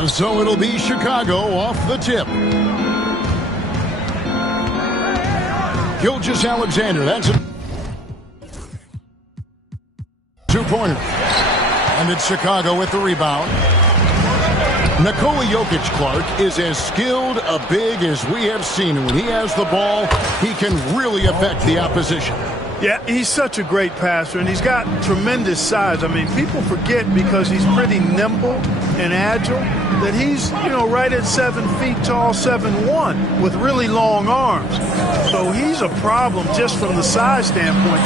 So it'll be Chicago off the tip. Gilgeous-Alexander, that's a two-pointer. And it's Chicago with the rebound. Nikola Jokic, Clark, is as skilled a big as we have seen. And when he has the ball, he can really affect the opposition. Yeah, he's such a great passer, and he's got tremendous size. I mean, people forget because he's pretty nimble and agile that he's, right at 7 feet tall, 7'1", with really long arms. So he's a problem just from the size standpoint.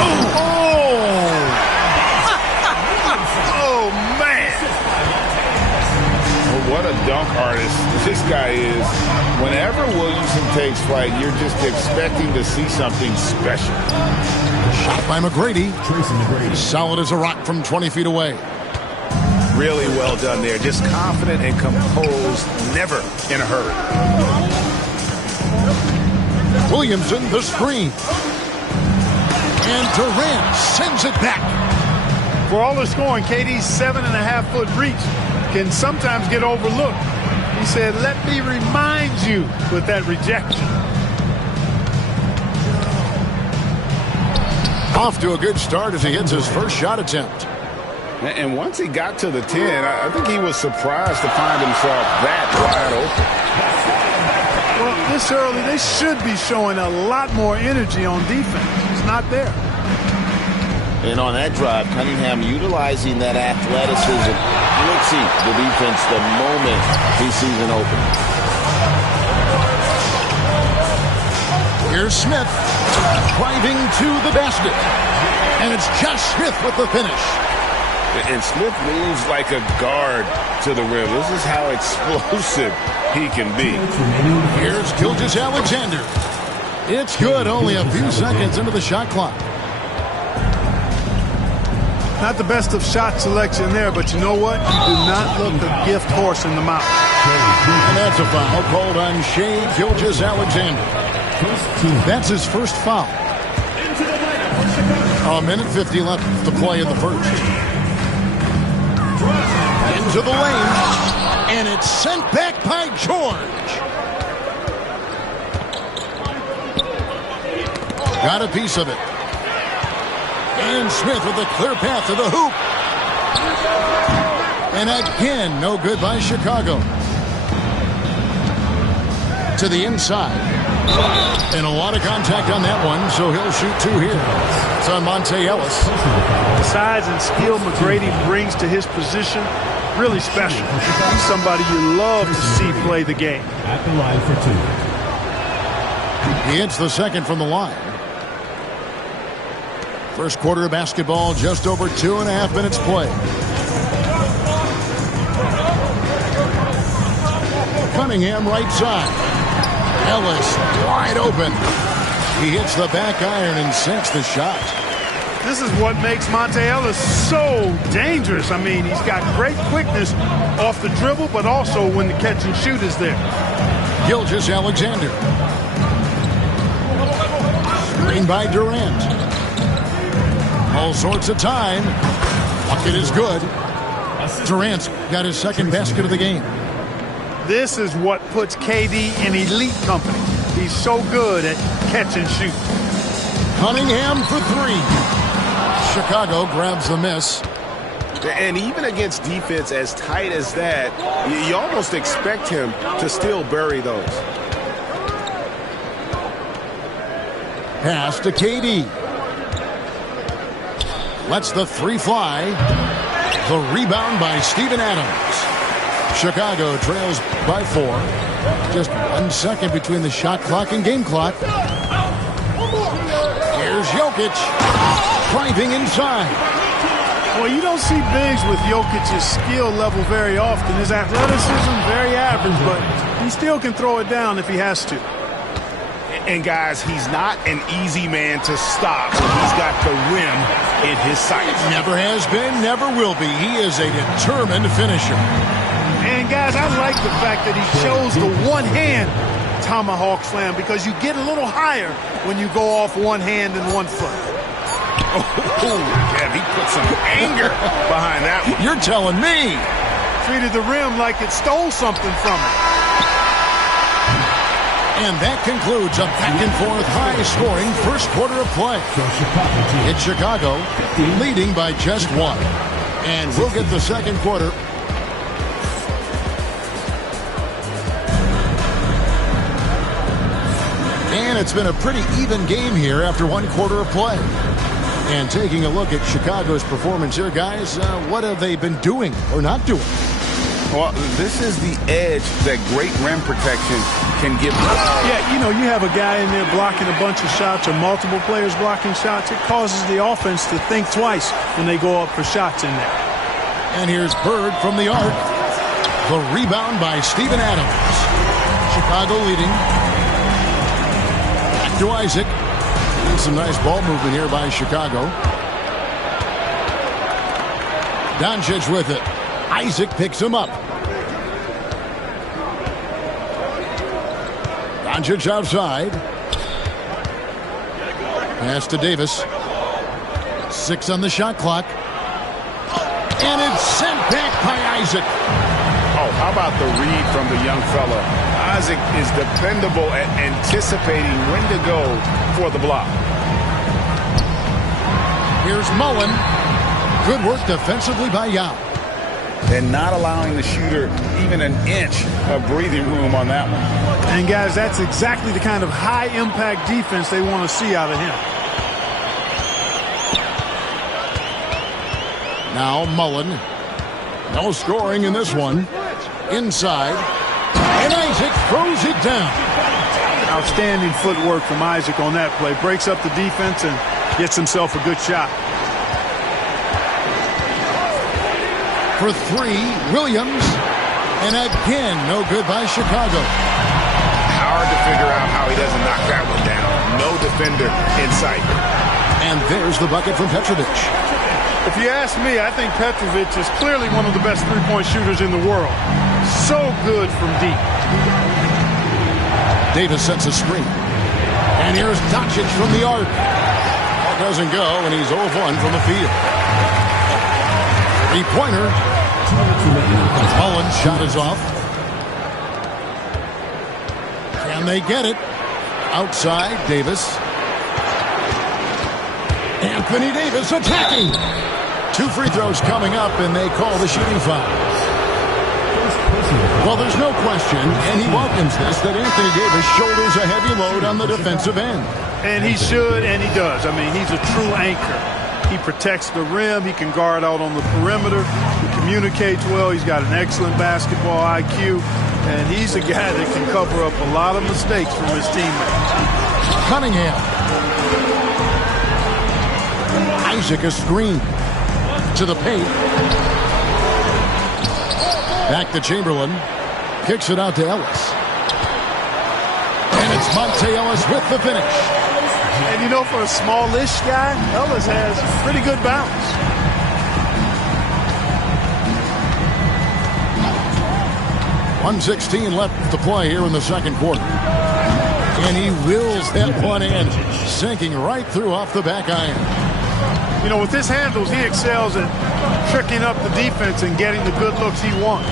Oh, man. Well, what a dunk artist this guy is. Whenever Williamson takes flight, you're just expecting to see something special. Shot by McGrady. Solid as a rock from 20 feet away. Really well done there. Just confident and composed, never in a hurry. Williamson, the screen. And Durant sends it back. For all the scoring, KD's 7.5-foot reach can sometimes get overlooked. He said, let me remind you with that rejection. Off to a good start as he hits his first shot attempt. And once he got to the 10, I think he was surprised to find himself that wide open. Well, this early, they should be showing a lot more energy on defense. It's not there. And on that drive, Cunningham utilizing that athleticism, blitzing the defense the moment he sees an opening. Here's Smith driving to the basket. And it's Josh Smith with the finish. And Smith moves like a guard to the rim. This is how explosive he can be. Here's Gilgeous-Alexander. It's good, only a few seconds into the shot clock. Not the best of shot selection there, but you know what? You do not look a gift horse in the mouth. And that's a foul called on Shea Gilgeous-Alexander. That's his first foul. A minute 50 left to play in the first. Into the lane. And it's sent back by George. Got a piece of it. And Smith with a clear path to the hoop. And again, no good by Chicago. To the inside. And a lot of contact on that one, so he'll shoot two here. It's on Monte Ellis. The size and skill McGrady brings to his position, really special. He's somebody you love to see play the game. At the line for two. He hits the second from the line. First quarter of basketball, just over 2.5 minutes play. Cunningham right side. Ellis wide open. He hits the back iron and sinks the shot. This is what makes Monte Ellis so dangerous. I mean, he's got great quickness off the dribble, but also when the catch and shoot is there. Gilgeous-Alexander. Screen by Durant. All sorts of time. Bucket is good. Durant's got his second basket of the game. This is what puts KD in elite company. He's so good at catch and shoot. Cunningham for three. Chicago grabs the miss. And even against defense as tight as that, you almost expect him to still bury those. Pass to KD. Lets the three fly. The rebound by Steven Adams. Chicago trails by 4. Just 1 second between the shot clock and game clock. Here's Jokic. Driving inside. Well, you don't see bigs with Jokic's skill level very often. His athleticism, very average, but he still can throw it down if he has to. And guys, he's not an easy man to stop when he's got the rim in his sights. Never has been, never will be. He is a determined finisher. And guys, I like the fact that he chose the one-hand tomahawk slam because you get a little higher when you go off one hand and 1 foot. Oh, Kev, he put some anger behind that one. You're telling me. Treated the rim like it stole something from it. And that concludes a back-and-forth high-scoring first quarter of play. It's Chicago leading by just 1. And we'll get the second quarter. And it's been a pretty even game here after 1 quarter of play. And taking a look at Chicago's performance here, guys, what have they been doing or not doing? Well, this is the edge that great rim protection can give them. Yeah, you know, you have a guy in there blocking a bunch of shots or multiple players blocking shots. It causes the offense to think twice when they go up for shots in there. And here's Bird from the arc. The rebound by Steven Adams. Chicago leading. Back to Isaac. And some nice ball movement here by Chicago. Doncic with it. Isaac picks him up. Doncic outside. Pass to Davis. 6 on the shot clock. And it's sent back by Isaac. Oh, how about the read from the young fella? Isaac is dependable at anticipating when to go for the block. Here's Mullen. Good work defensively by Yao. And not allowing the shooter even an inch of breathing room on that one. And guys, that's exactly the kind of high-impact defense they want to see out of him. Now Mullen. No scoring in this one. Inside. And Isaac throws it down. Outstanding footwork from Isaac on that play. Breaks up the defense and gets himself a good shot. For three, Williams. And again, no good by Chicago. Hard to figure out how he doesn't knock that one down. No defender in sight. And there's the bucket from Petrovic. If you ask me, I think Petrovic is clearly one of the best three-point shooters in the world. So good from deep. Davis sets a screen. And here's Doncic from the arc. That doesn't go, and he's 0 of 1 from the field. Three-pointer. Holland's shot is off. Can they get it? Outside, Davis. Anthony Davis attacking. 2 free throws coming up, and they call the shooting foul. Well, there's no question, and he welcomes this, that Anthony Davis shoulders a heavy load on the defensive end. And he should, and he does. I mean, he's a true anchor. He protects the rim. He can guard out on the perimeter. He communicates well. He's got an excellent basketball IQ. And he's a guy that can cover up a lot of mistakes from his teammates. Cunningham. Isaac a screen. To the paint. Back to Chamberlain. Kicks it out to Ellis. And it's Monte Ellis with the finish. And you know, for a smallish guy, Ellis has pretty good bounce. .116 left to play here in the second quarter. And he wills that one in, sinking right through off the back iron. You know, with his handles, he excels at tricking up the defense and getting the good looks he wants.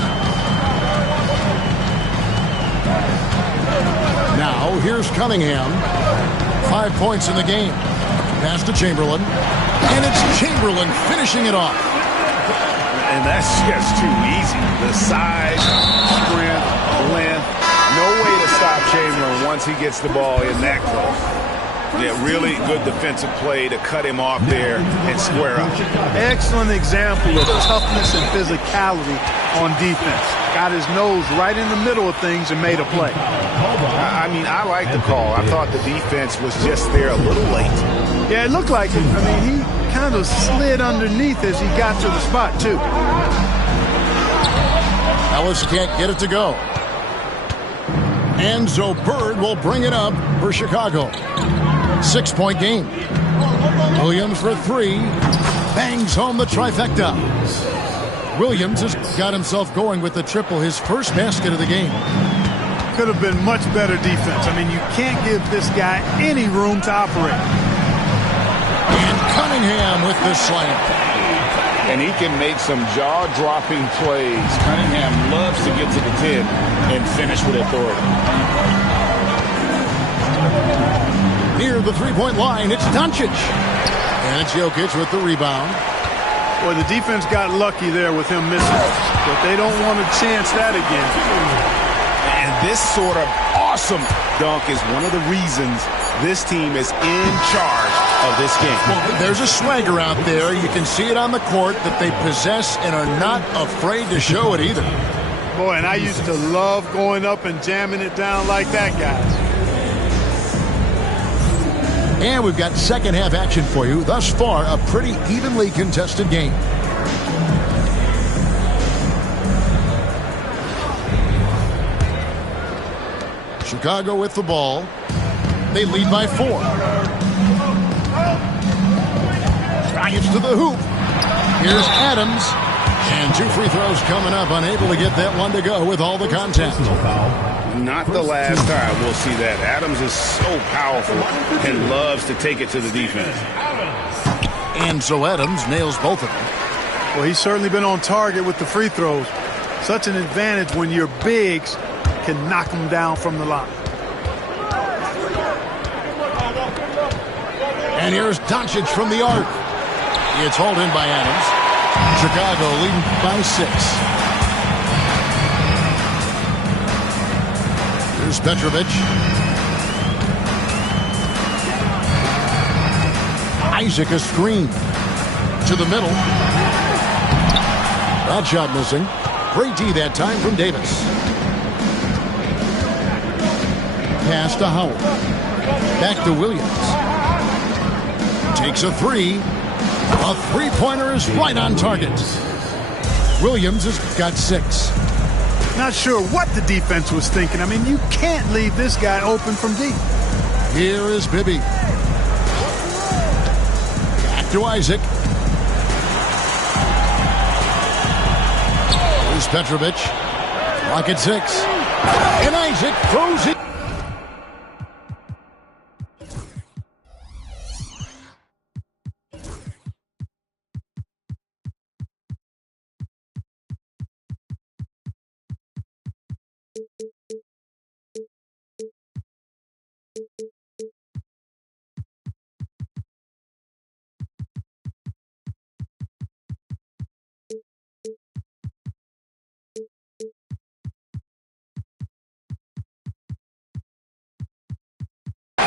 Now, here's Cunningham. 5 points in the game. Pass to Chamberlain. And it's Chamberlain finishing it off. And that's just too easy. The size, strength, length. No way to stop Chamberlain once he gets the ball in that close. Yeah, really good defensive play to cut him off there and square up. Excellent example of toughness and physicality on defense. Got his nose right in the middle of things and made a play. I mean, I like the call. I thought the defense was just there a little late. Yeah, it looked like it. I mean, he kind of slid underneath as he got to the spot, too. Ellis can't get it to go. Enzo Bird will bring it up for Chicago. 6-point game. Williams for three. Bangs home the trifecta. Williams has got himself going with the triple, his first basket of the game. Could have been much better defense. I mean, you can't give this guy any room to operate. And Cunningham with the slam. And he can make some jaw-dropping plays. Cunningham loves to get to the 10 and finish with authority. Near the three-point line, it's Doncic. And it's Jokic with the rebound. Boy, the defense got lucky there with him missing. But they don't want to chance that again. And this sort of awesome dunk is one of the reasons this team is in charge of this game. Well, there's a swagger out there. You can see it on the court that they possess and are not afraid to show it either. Boy, and I used to love going up and jamming it down like that, guys. And we've got second half action for you. Thus far, a pretty evenly contested game. Chicago with the ball. They lead by 4. Drives to the hoop. Here's Adams. And 2 free throws coming up. Unable to get that one to go with all the contact. Not the last time we'll see that. Adams is so powerful and loves to take it to the defense. And so Adams nails both of them. Well, he's certainly been on target with the free throws. Such an advantage when your bigs can knock them down from the line. And here's Doncic from the arc. It's hauled in by Adams. Chicago leading by 6. Here's Petrovic. Isaac a screen. To the middle. That shot missing. Great D that time from Davis. pass to Howard. Back to Williams. Takes a three. A three-pointer is right on target. Williams has got 6. Not sure what the defense was thinking. I mean, you can't leave this guy open from deep. Here is Bibby. Back to Isaac. Here's Petrovic. Clock at 6. And Isaac throws it.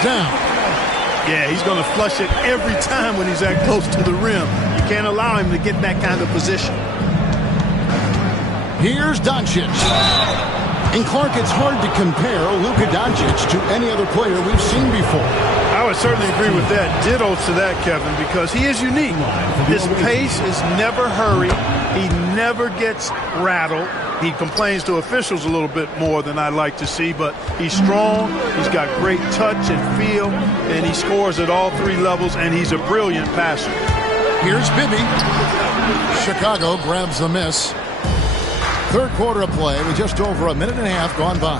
Down. Yeah, he's going to flush it every time when he's that close to the rim. You can't allow him to get that kind of position. Here's Doncic. And Clark, it's hard to compare Luka Doncic to any other player we've seen before. I would certainly agree with that. Ditto to that, Kevin, because he is unique. His pace is never hurried. He never gets rattled. He complains to officials a little bit more than I'd like to see, but he's strong, he's got great touch and feel, and he scores at all 3 levels, and he's a brilliant passer. Here's Bibby. Chicago grabs the miss. Third quarter of play with just over a minute and a half gone by.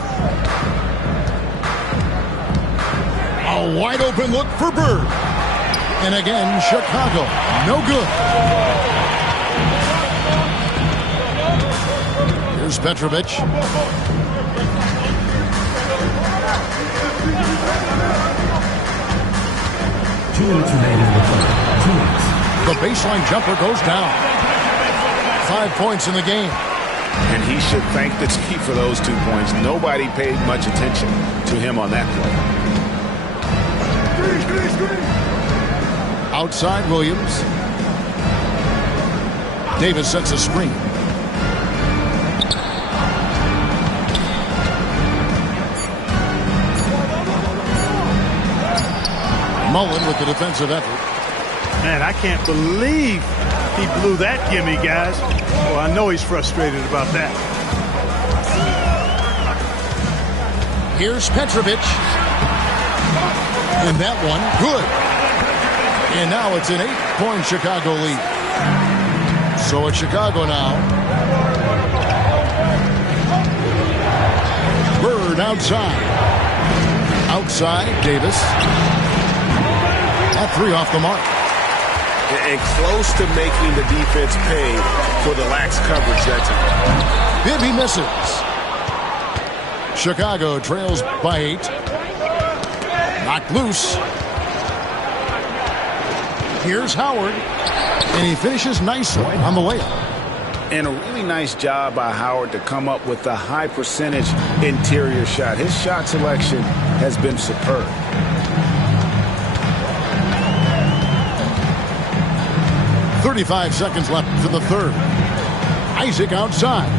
A wide open look for Bird. And again, Chicago, no good. Here's Petrovic. The baseline jumper goes down. 5 points in the game. And he should thank the team for those 2 points. Nobody paid much attention to him on that play. Outside Williams. Davis sets a screen. Mullen with the defensive effort. Man, I can't believe he blew that gimme, guys. Well, I know he's frustrated about that. Here's Petrovic. And that one, good. And now it's an 8-point Chicago lead. So it's Chicago now. Bird outside. Outside, Davis. That 3 off the mark. And close to making the defense pay for the lax coverage that time. Bibby misses. Chicago trails by 8. Knocked loose. Here's Howard. And he finishes nicely on the layup. And a really nice job by Howard to come up with a high percentage interior shot. His shot selection has been superb. .35 seconds left for the third. Isaac outside.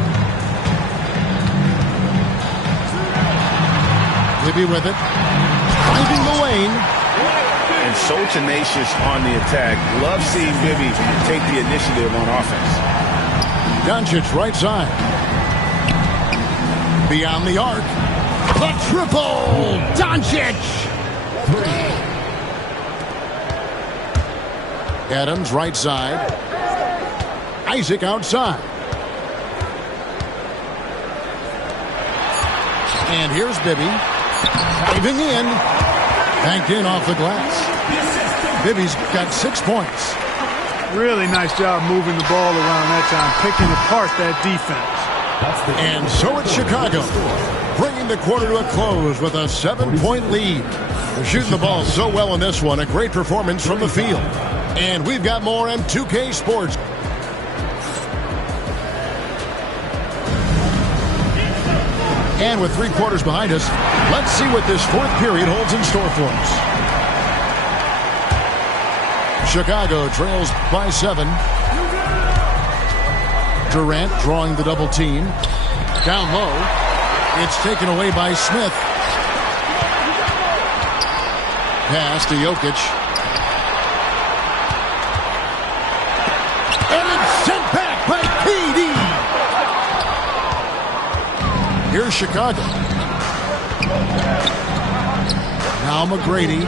Bibby with it. Finding the lane. And so tenacious on the attack. Love seeing Bibby take the initiative on offense. Doncic right side. Beyond the arc. The triple. Doncic. Adams right side. Isaac outside. And here's Bibby. Diving in. Banked in off the glass. Bibby's got 6 points. Really nice job moving the ball around that time, picking apart that defense. And so it's Chicago, bringing the quarter to a close with a 7-point lead. They're shooting the ball so well in this one. A great performance from the field. And we've got more on 2K Sports. And with 3 quarters behind us, let's see what this fourth period holds in store for us. Chicago trails by 7. Durant drawing the double team. Down low. It's taken away by Smith. Pass to Jokic. And it's sent back by KD. Here's Chicago. Now McGrady.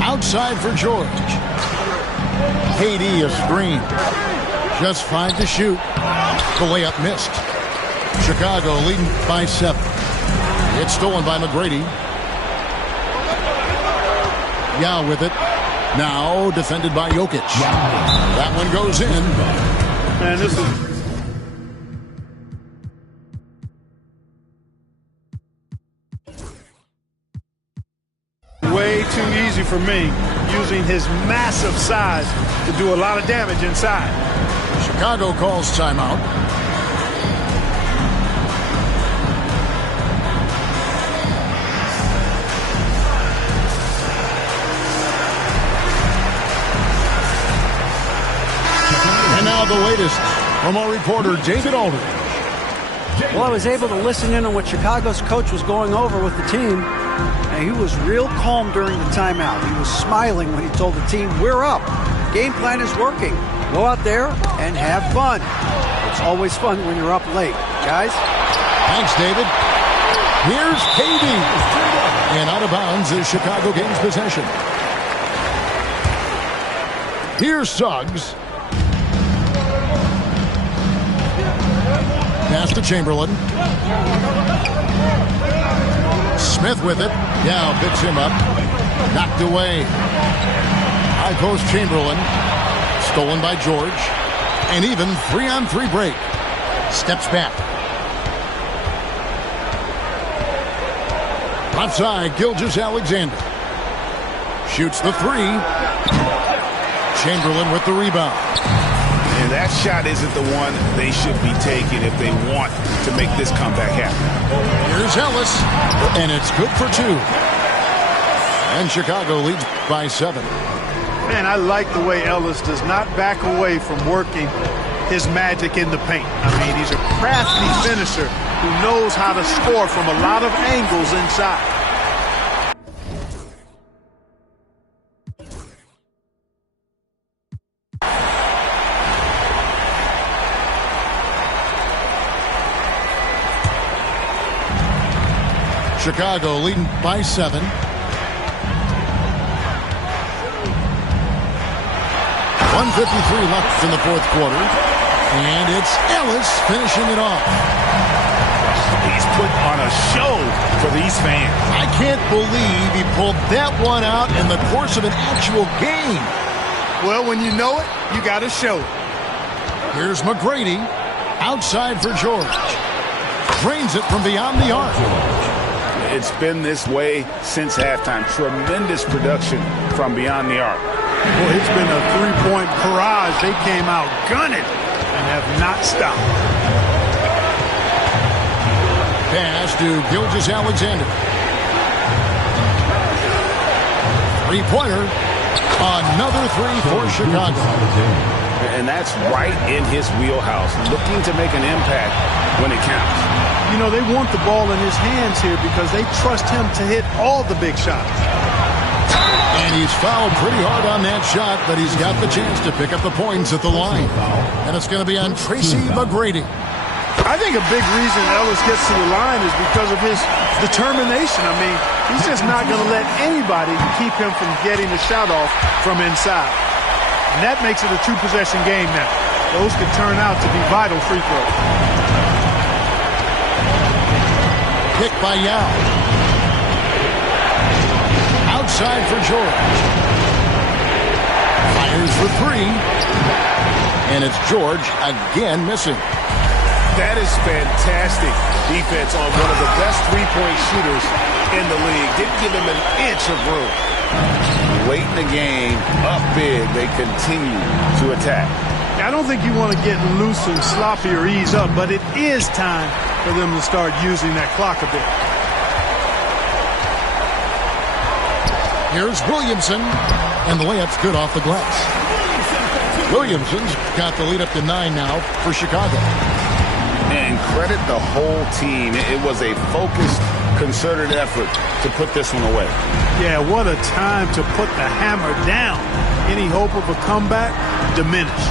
Outside for George. KD a screen. Just 5 to shoot. The layup missed. Chicago leading by 7. It's stolen by McGrady. Yao with it. Now defended by Jokic. That one goes in. Man, this is... way too easy for me, using his massive size to do a lot of damage inside. Chicago calls timeout. And now the latest from our reporter, David Aldridge. Well, I was able to listen in on what Chicago's coach was going over with the team. And he was real calm during the timeout. He was smiling when he told the team, we're up. Game plan is working. Go out there and have fun. It's always fun when you're up late. Guys? Thanks, David. Here's KD. And out of bounds as Chicago gains possession. Here's Suggs. Pass to Chamberlain. Smith with it. Yao picks him up. Knocked away. High post Chamberlain. Stolen by George. And even 3-on-3 break. Steps back. Left side, Gilgeous-Alexander. Shoots the 3. Chamberlain with the rebound. And that shot isn't the one they should be taking if they want to make this comeback happen. Here's Ellis, and it's good for 2. And Chicago leads by 7. Man, I like the way Ellis does not back away from working his magic in the paint. I mean, he's a crafty finisher who knows how to score from a lot of angles inside. Chicago leading by 7. 1:53 left in the 4th quarter. And it's Ellis finishing it off. He's put on a show for these fans. I can't believe he pulled that one out in the course of an actual game. Well, when you know it, you got to show it. Here's McGrady. Outside for George. Drains it from beyond the arc. It's been this way since halftime. Tremendous production from beyond the arc. Well, it's been a three-point barrage. They came out gunning and have not stopped. Pass to Gilgeous-Alexander. Three-pointer. Another 3 for Chicago. And that's right in his wheelhouse. Looking to make an impact when it counts. You know, they want the ball in his hands here because they trust him to hit all the big shots. And he's fouled pretty hard on that shot, but he's got the chance to pick up the points at the line. And it's going to be on Tracy McGrady. I think a big reason Ellis gets to the line is because of his determination. I mean, he's just not going to let anybody keep him from getting the shot off from inside. And that makes it a 2-possession game now. Those could turn out to be vital free throws. Pick by Yao. Outside for George. Fires for 3. And it's George again missing. That is fantastic defense on one of the best three-point shooters in the league. Didn't give him an inch of room. Late in the game, up big, they continue to attack. I don't think you want to get loose and sloppy or ease up, but it is time for them to start using that clock a bit. Here's Williamson, and the layup's good off the glass. Williamson's got the lead up to 9 now for Chicago. And credit the whole team. It was a focused, concerted effort to put this one away. Yeah, what a time to put the hammer down. Any hope of a comeback diminished.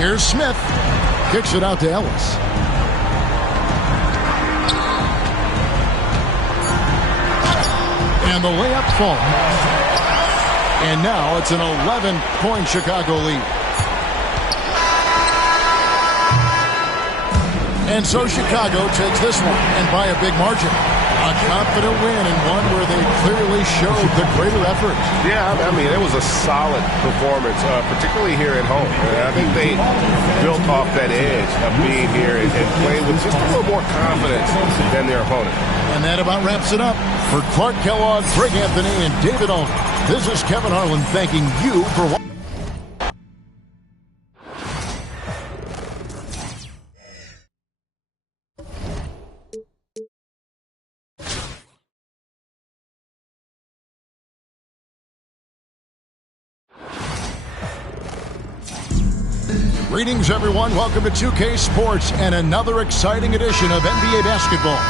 Here's Smith. Kicks it out to Ellis. And the layup falls. And now it's an 11-point Chicago lead. And so Chicago takes this one, and by a big margin. A confident win, and one where they clearly showed the greater effort. Yeah, I mean, it was a solid performance, particularly here at home. I think they built off that edge of being here and playing with just a little more confidence than their opponent. And that about wraps it up. For Clark Kellogg, Greg Anthony, and David Aldridge, this is Kevin Harlan thanking you for watching. Greetings, everyone. Welcome to 2K Sports and another exciting edition of NBA basketball.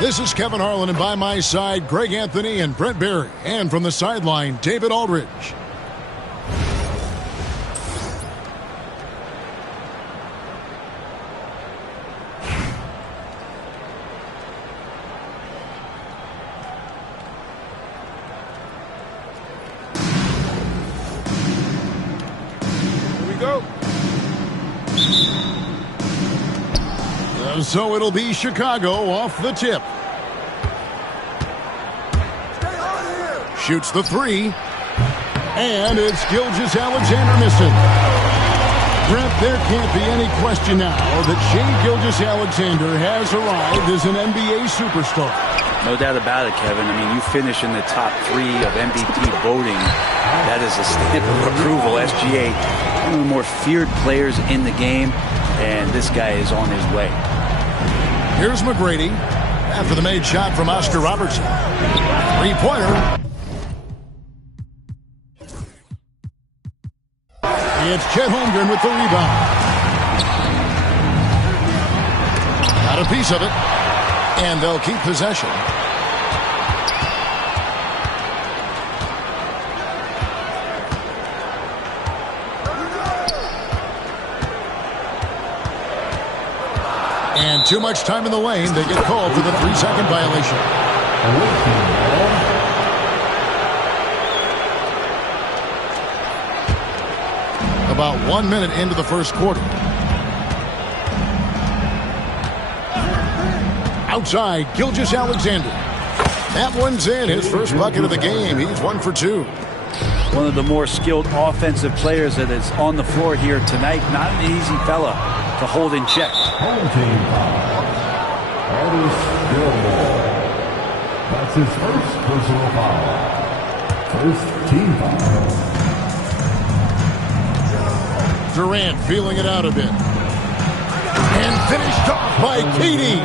This is Kevin Harlan, and by my side, Greg Anthony and Brent Barry. And from the sideline, David Aldridge. Here we go. So it'll be Chicago off the tip. Shoots the three. And it's Gilgeous-Alexander missing. Brent, there can't be any question now that Shai Gilgeous-Alexander has arrived as an NBA superstar. No doubt about it, Kevin. I mean, you finish in the top 3 of MVP voting. That is a stamp of approval. SGA, one of the more feared players in the game, and this guy is on his way. Here's McGrady after the made shot from Oscar Robertson. Three-pointer. It's Chet Holmgren with the rebound. Got a piece of it. And they'll keep possession. And too much time in the lane. They get called for the 3-second violation. About 1 minute into the first quarter. Outside, Gilgeous-Alexander. That one's in. His first bucket of the game. He's 1 for 2. One of the more skilled offensive players that is on the floor here tonight. Not an easy fella to hold in check. Home team foul. That's his first personal foul. First team foul. Durant feeling it out a bit. And finished off by KD.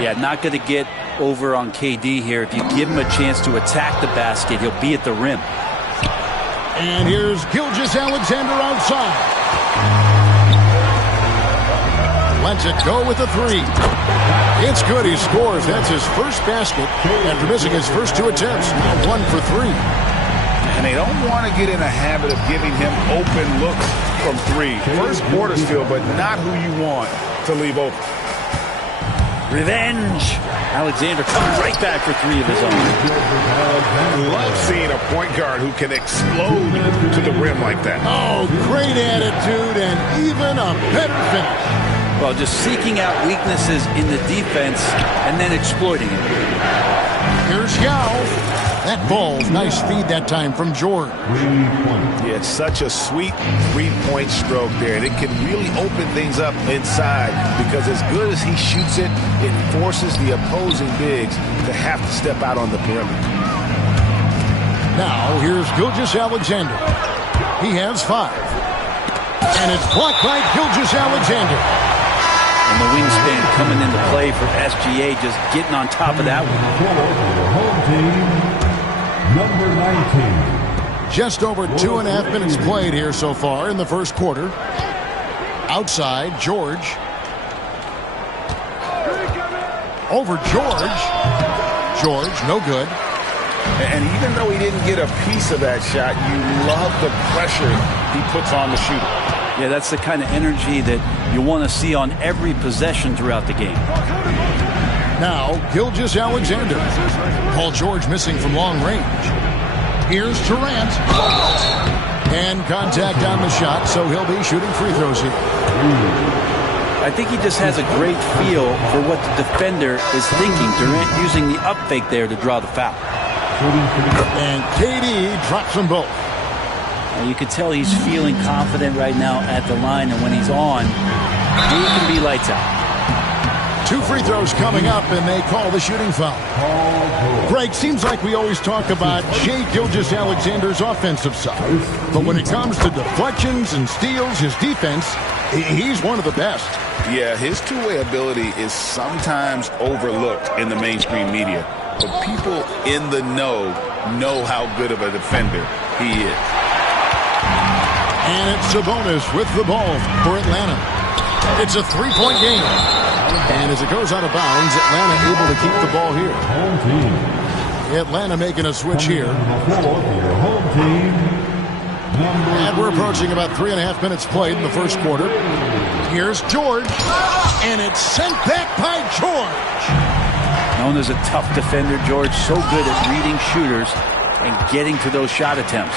Yeah, not going to get over on KD here. If you give him a chance to attack the basket, he'll be at the rim. And here's Gilgeous-Alexander outside. Lets it go with a 3. It's good. He scores. That's his first basket after missing his first 2 attempts. 1 for 3. And they don't want to get in a habit of giving him open looks from 3. First quarter still, but not who you want to leave open. Revenge. Alexander comes right back for 3 of his own. I love seeing a point guard who can explode to the rim like that. Oh, great attitude and even a better finish. Well, just seeking out weaknesses in the defense and then exploiting it. Here's Yao. That ball's nice feed that time from George. Yeah, it's such a sweet 3-point stroke there, and it can really open things up inside because as good as he shoots it, it forces the opposing bigs to have to step out on the perimeter. Now, here's Gilgeous-Alexander. He has 5. And it's blocked by Gilgeous-Alexander. And the wingspan coming into play for SGA, just getting on top of that one. Home team, number 19. Just over 2.5 minutes played here so far in the first quarter. Outside, George. Over George. George, no good. And even though he didn't get a piece of that shot, you love the pressure he puts on the shooter. Yeah, that's the kind of energy that you want to see on every possession throughout the game. Now, Gilgeous-Alexander. Paul George missing from long range. Here's Durant. And contact on the shot, so he'll be shooting free throws here. I think he just has a great feel for what the defender is thinking. Durant using the up fake there to draw the foul. And KD drops them both. You can tell he's feeling confident right now at the line, and when he's on, he can be lights out. 2 free throws coming up, and they call the shooting foul. Greg, seems like we always talk about Shai Gilgeous-Alexander's offensive side. But when it comes to deflections and steals, his defense, he's one of the best. Yeah, his two-way ability is sometimes overlooked in the mainstream media. But people in the know how good of a defender he is. And it's Sabonis with the ball for Atlanta. It's a 3-point game. And as it goes out of bounds, Atlanta able to keep the ball here. Atlanta making a switch here. And we're approaching about 3.5 minutes played in the first quarter. Here's George. And it's sent back by George. Known as a tough defender, George, so good at reading shooters and getting to those shot attempts.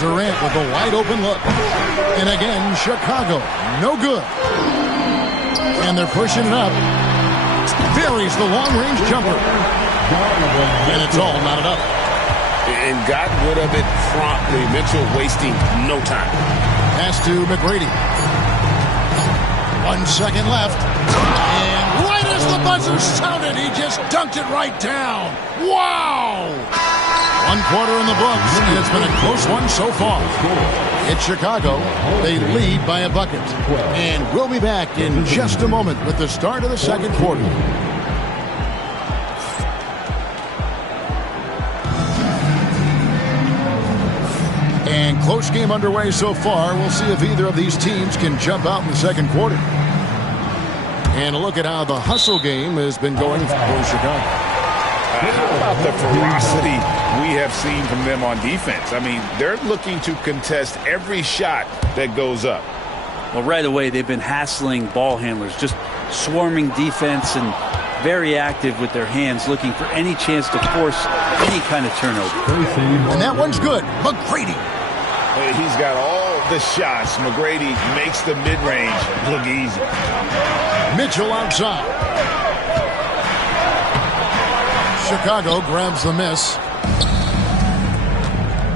Durant with a wide open look. And again, Chicago, no good. And they're pushing it up. Buries the long-range jumper. And it's all knotted up. And got rid of it promptly. Mitchell wasting no time. Pass to McGrady. 1 second left. And right as the buzzer sounded, he just dunked it right down. Wow! 1 quarter in the books, and it's been a close one so far. It's Chicago. They lead by a bucket. And we'll be back in just a moment with the start of the second quarter. And close game underway so far. We'll see if either of these teams can jump out in the second quarter. And a look at how the hustle game has been going for Chicago. How about the ferocity we have seen from them on defense? I mean, they're looking to contest every shot that goes up. Well, right away, they've been hassling ball handlers, just swarming defense and very active with their hands, looking for any chance to force any kind of turnover. And that one's good. McGrady. He's got all the shots. McGrady makes the mid-range look easy. Mitchell outside. Chicago grabs the miss.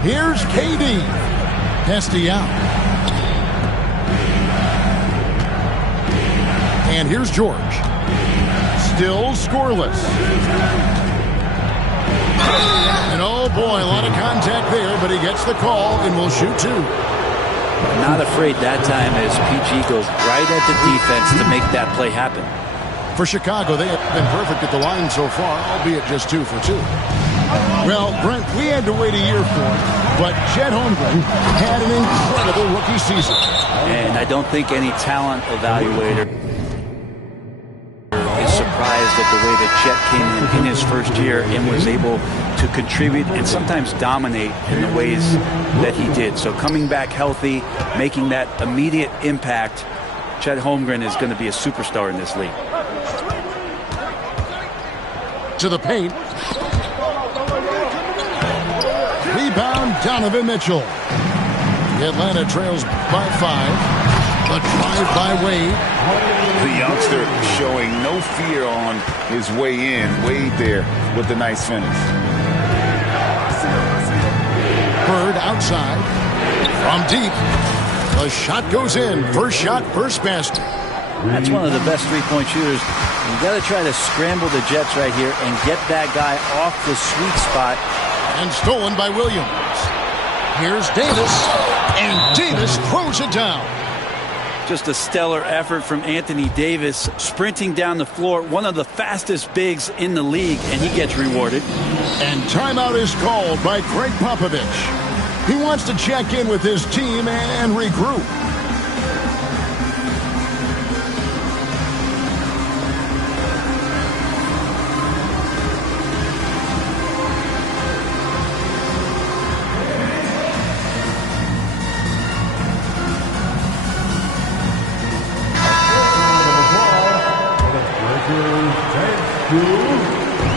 Here's KD. Testy out. And here's George. Still scoreless. And oh boy, a lot of contact there, but he gets the call and will shoot 2. Not afraid that time as PG goes right at the defense to make that play happen. For Chicago, they have been perfect at the line so far, albeit just 2 for 2. Well, Brent, we had to wait a year for it, but Chet Holmgren had an incredible rookie season. And I don't think any talent evaluator is surprised at the way that Chet came in his first year and was able to contribute and sometimes dominate in the ways that he did. So coming back healthy, making that immediate impact, Chet Holmgren is going to be a superstar in this league. To the paint. Rebound, Donovan Mitchell. Atlanta trails by 5. A drive by Wade. The youngster showing no fear on his way in. Wade there with the nice finish. Bird outside. From deep. The shot goes in. First shot, first basket. That's one of the best three-point shooters. You've got to try to scramble the Jets right here and get that guy off the sweet spot. And stolen by Williams. Here's Davis. And Davis throws it down. Just a stellar effort from Anthony Davis, sprinting down the floor, one of the fastest bigs in the league, and he gets rewarded. And timeout is called by Greg Popovich. He wants to check in with his team and regroup.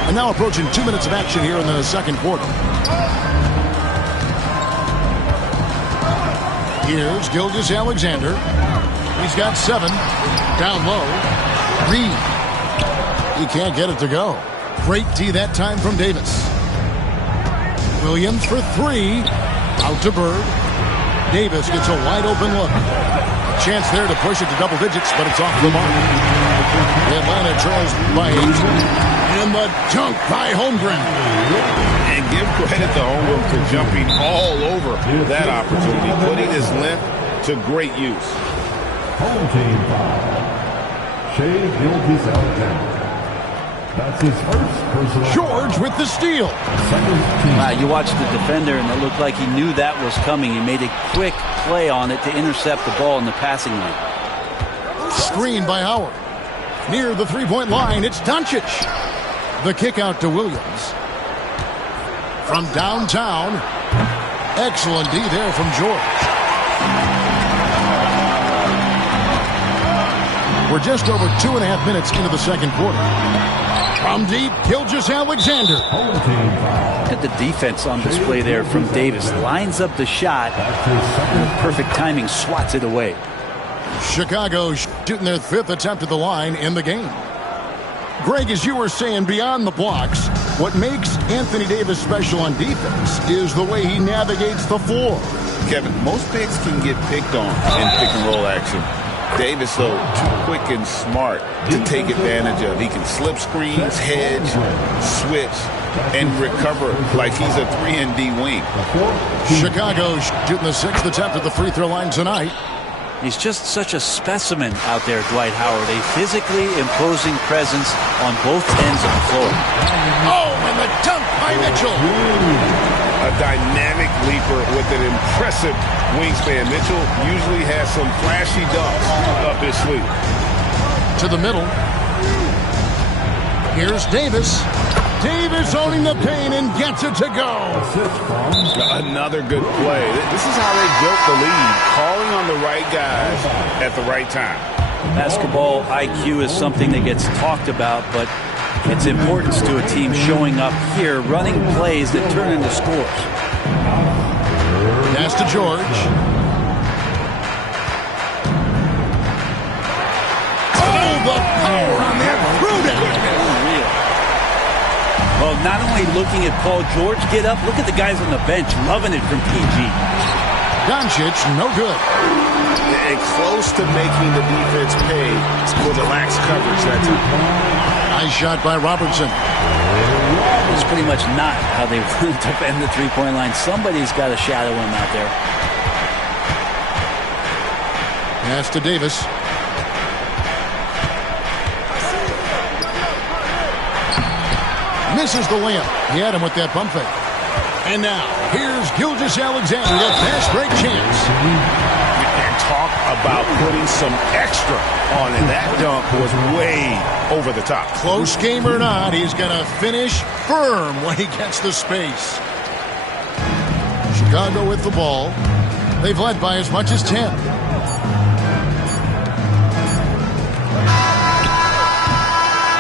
And now approaching 2 minutes of action here in the second quarter. Here's Gilgeous-Alexander. He's got 7. Down low. Reed. He can't get it to go. Great D that time from Davis. Williams for 3. Out to Bird. Davis gets a wide open look. A chance there to push it to double digits, but it's off the mark. Atlanta trails by 8. And the dunk by Holmgren. And give credit to Holmgren for jumping all over that opportunity, putting his length to great use. Home team foul. Shea Gilgeous-Alexander. That's his first personal George with the steal. You watched the defender, and it looked like he knew that was coming. He made a quick play on it to intercept the ball in the passing lane. Screen by Howard. Near the three-point line, it's Doncic. The kick out to Williams. From downtown. Excellent D there from George. We're just over 2.5 minutes into the second quarter. From deep, Gilgeous-Alexander. Look at the defense on display there from Davis. Lines up the shot. Perfect timing, swats it away. Chicago shooting their 5th attempt at the line in the game. Greg, as you were saying, beyond the blocks, what makes Anthony Davis special on defense is the way he navigates the floor. Kevin, most bigs can get picked on in pick-and-roll action. Davis, though, too quick and smart to take advantage of. He can slip screens, hedge, switch, and recover like he's a 3-and-D wing. Chicago shooting the 6th attempt at the free throw line tonight. He's just such a specimen out there, Dwight Howard. A physically imposing presence on both ends of the floor. Oh, and the dunk by Mitchell. A dynamic leaper with an impressive wingspan. Mitchell usually has some flashy dunks up his sleeve. To the middle. Here's Davis. Davis owning the paint and gets it to go. Another good play. This is how they built the lead, calling on the right guys at the right time. Basketball IQ is something that gets talked about, but its importance to a team showing up here, running plays that turn into scores. Pass to George. Oh, the power on that throw-down. Well, not only looking at Paul George get up, look at the guys on the bench loving it from PG. Doncic, no good. And close to making the defense pay for the lax coverage that time. Nice shot by Robertson. It's pretty much not how they want to defend the three-point line. Somebody's got to shadow him out there. Pass to Davis. Misses the layup. He had him with that pump fake. And now, here's Gilgeous-Alexander, a fast break chance. And talk about putting some extra on it. That dunk was way over the top. Close game or not, he's going to finish firm when he gets the space. Chicago with the ball. They've led by as much as 10.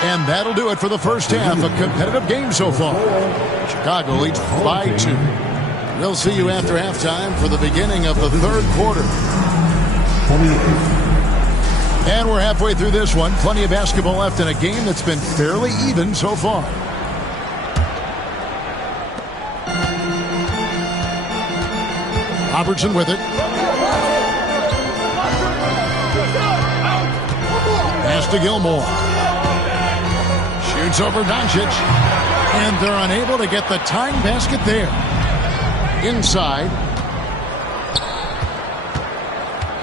And that'll do it for the first half. A competitive game so far. Chicago leads by 2. We'll see you after halftime for the beginning of the third quarter. And we're halfway through this one. Plenty of basketball left in a game that's been fairly even so far. Robertson with it. Pass to Gilmore. Shoots over Doncic. And they're unable to get the tying basket there. Inside.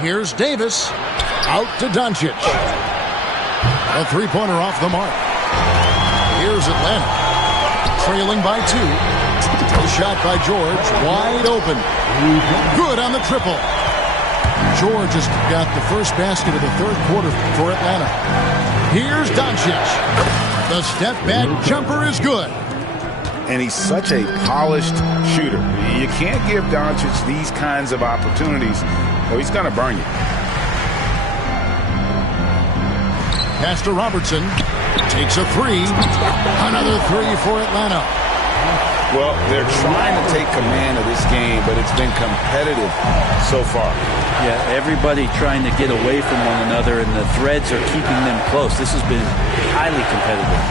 Here's Davis. Out to Doncic. A three-pointer off the mark. Here's Atlanta. Trailing by 2. A shot by George. Wide open. Good on the triple. George has got the first basket of the third quarter for Atlanta. Here's Doncic. The step-back jumper is good. And he's such a polished shooter. You can't give Doncic these kinds of opportunities, or he's going to burn you. Pass to Robertson. Takes a three. Another three for Atlanta. Well, they're trying to take command of this game, but it's been competitive so far. Yeah, everybody trying to get away from one another, and the threads are keeping them close. This has been highly competitive.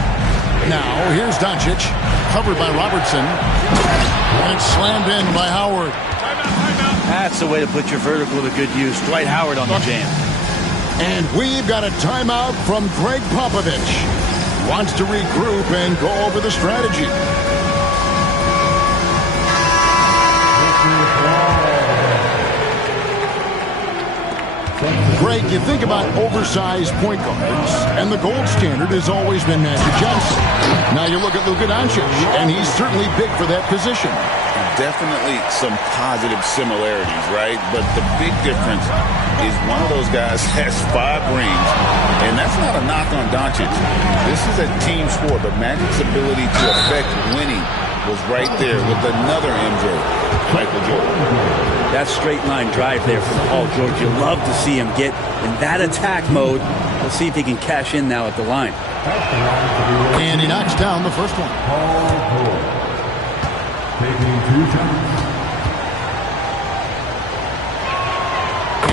Now, here's Doncic. Covered by Robertson. And it's slammed in by Howard. That's the way to put your vertical to good use. Dwight Howard on the jam. And we've got a timeout from Greg Popovich. Wants to regroup and go over the strategy. Greg, you think about oversized point guards, and the gold standard has always been Magic Johnson. Now you look at Luka Doncic, and he's certainly big for that position. Definitely some positive similarities, right? But the big difference is one of those guys has 5 rings, and that's not a knock on Doncic. This is a team sport, but Magic's ability to affect winning was right there with another MJ, Michael Jordan. That straight line drive there from Paul George. You love to see him get in that attack mode. Let's see if he can cash in now at the line. And he knocks down the first one.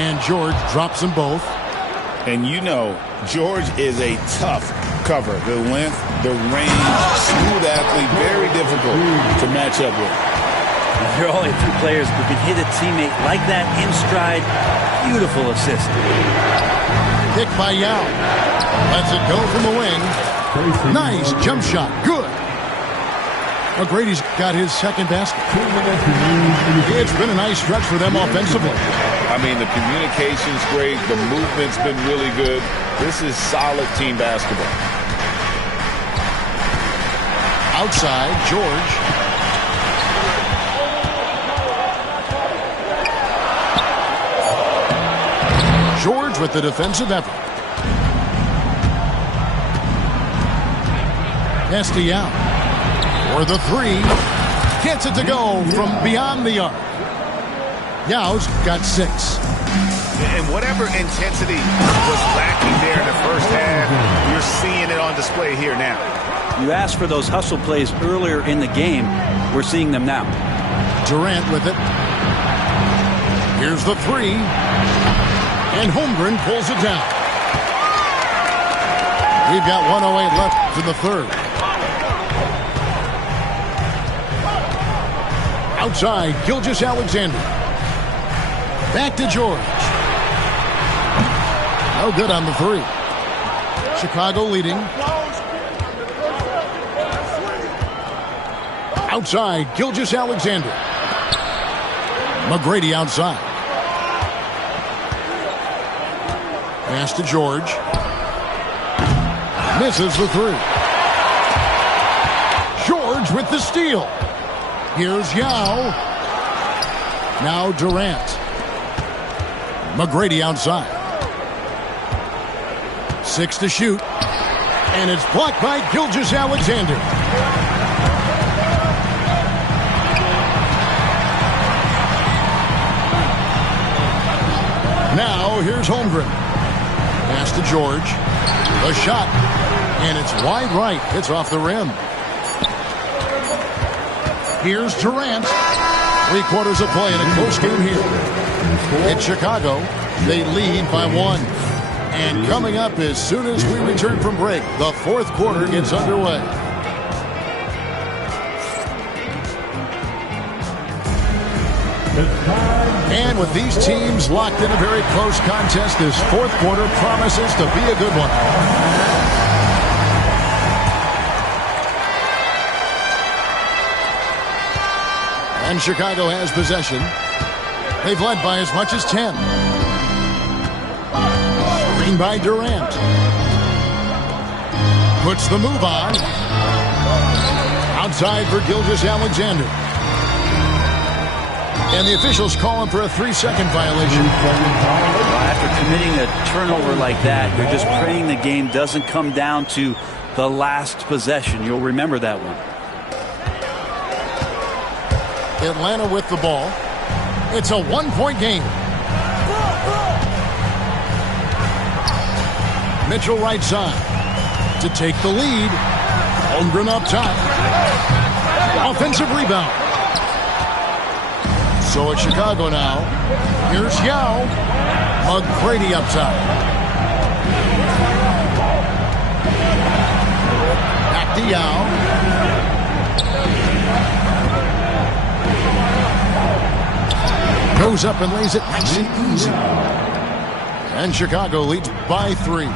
And George drops them both. And you know, George is a tough cover. The length, the range, smooth athlete, very difficult to match up with. There are only a few players who can hit a teammate like that in stride. Beautiful assist. Kick by Yao. Lets it go from the wing. Nice jump shot. Good. McGrady's got his second basket. It's been a nice stretch for them offensively. I mean, the communication's great. The movement's been really good. This is solid team basketball. Outside, George. George with the defensive effort. Estiao for the three. Gets it to go from beyond the arc. Yao's got 6. And whatever intensity was lacking there in the first half, you're seeing it on display here now. You asked for those hustle plays earlier in the game. We're seeing them now. Durant with it. Here's the three. And Holmgren pulls it down. We've got 1:08 left in the third. Outside, Gilgeous-Alexander. Back to George. No good on the three. Chicago leading. Outside, Gilgeous-Alexander. McGrady outside. Pass to George. Misses the three. George with the steal. Here's Yao. Now Durant. McGrady outside. 6 to shoot. And it's blocked by Gilgeous-Alexander. Now here's Holmgren. Pass to George. A shot. And it's wide right. It's off the rim. Here's Durant. 3/4 of play in a close game here. In Chicago, they lead by 1. And coming up as soon as we return from break, the fourth quarter gets underway. And with these teams locked in a very close contest, this fourth quarter promises to be a good one. And Chicago has possession. They've led by as much as 10. Screen by Durant. Puts the move on. Outside for Gilgeous-Alexander. And the officials call him for a 3-second violation. After committing a turnover like that, you're just praying the game doesn't come down to the last possession. You'll remember that one. Atlanta with the ball. It's a 1-point game. Mitchell right side to take the lead. Holmgren up top. Offensive rebound. So it's Chicago now. Here's Yao. McGrady up top. Back to Yao. Goes up and lays it nice and easy. And Chicago leads by 3.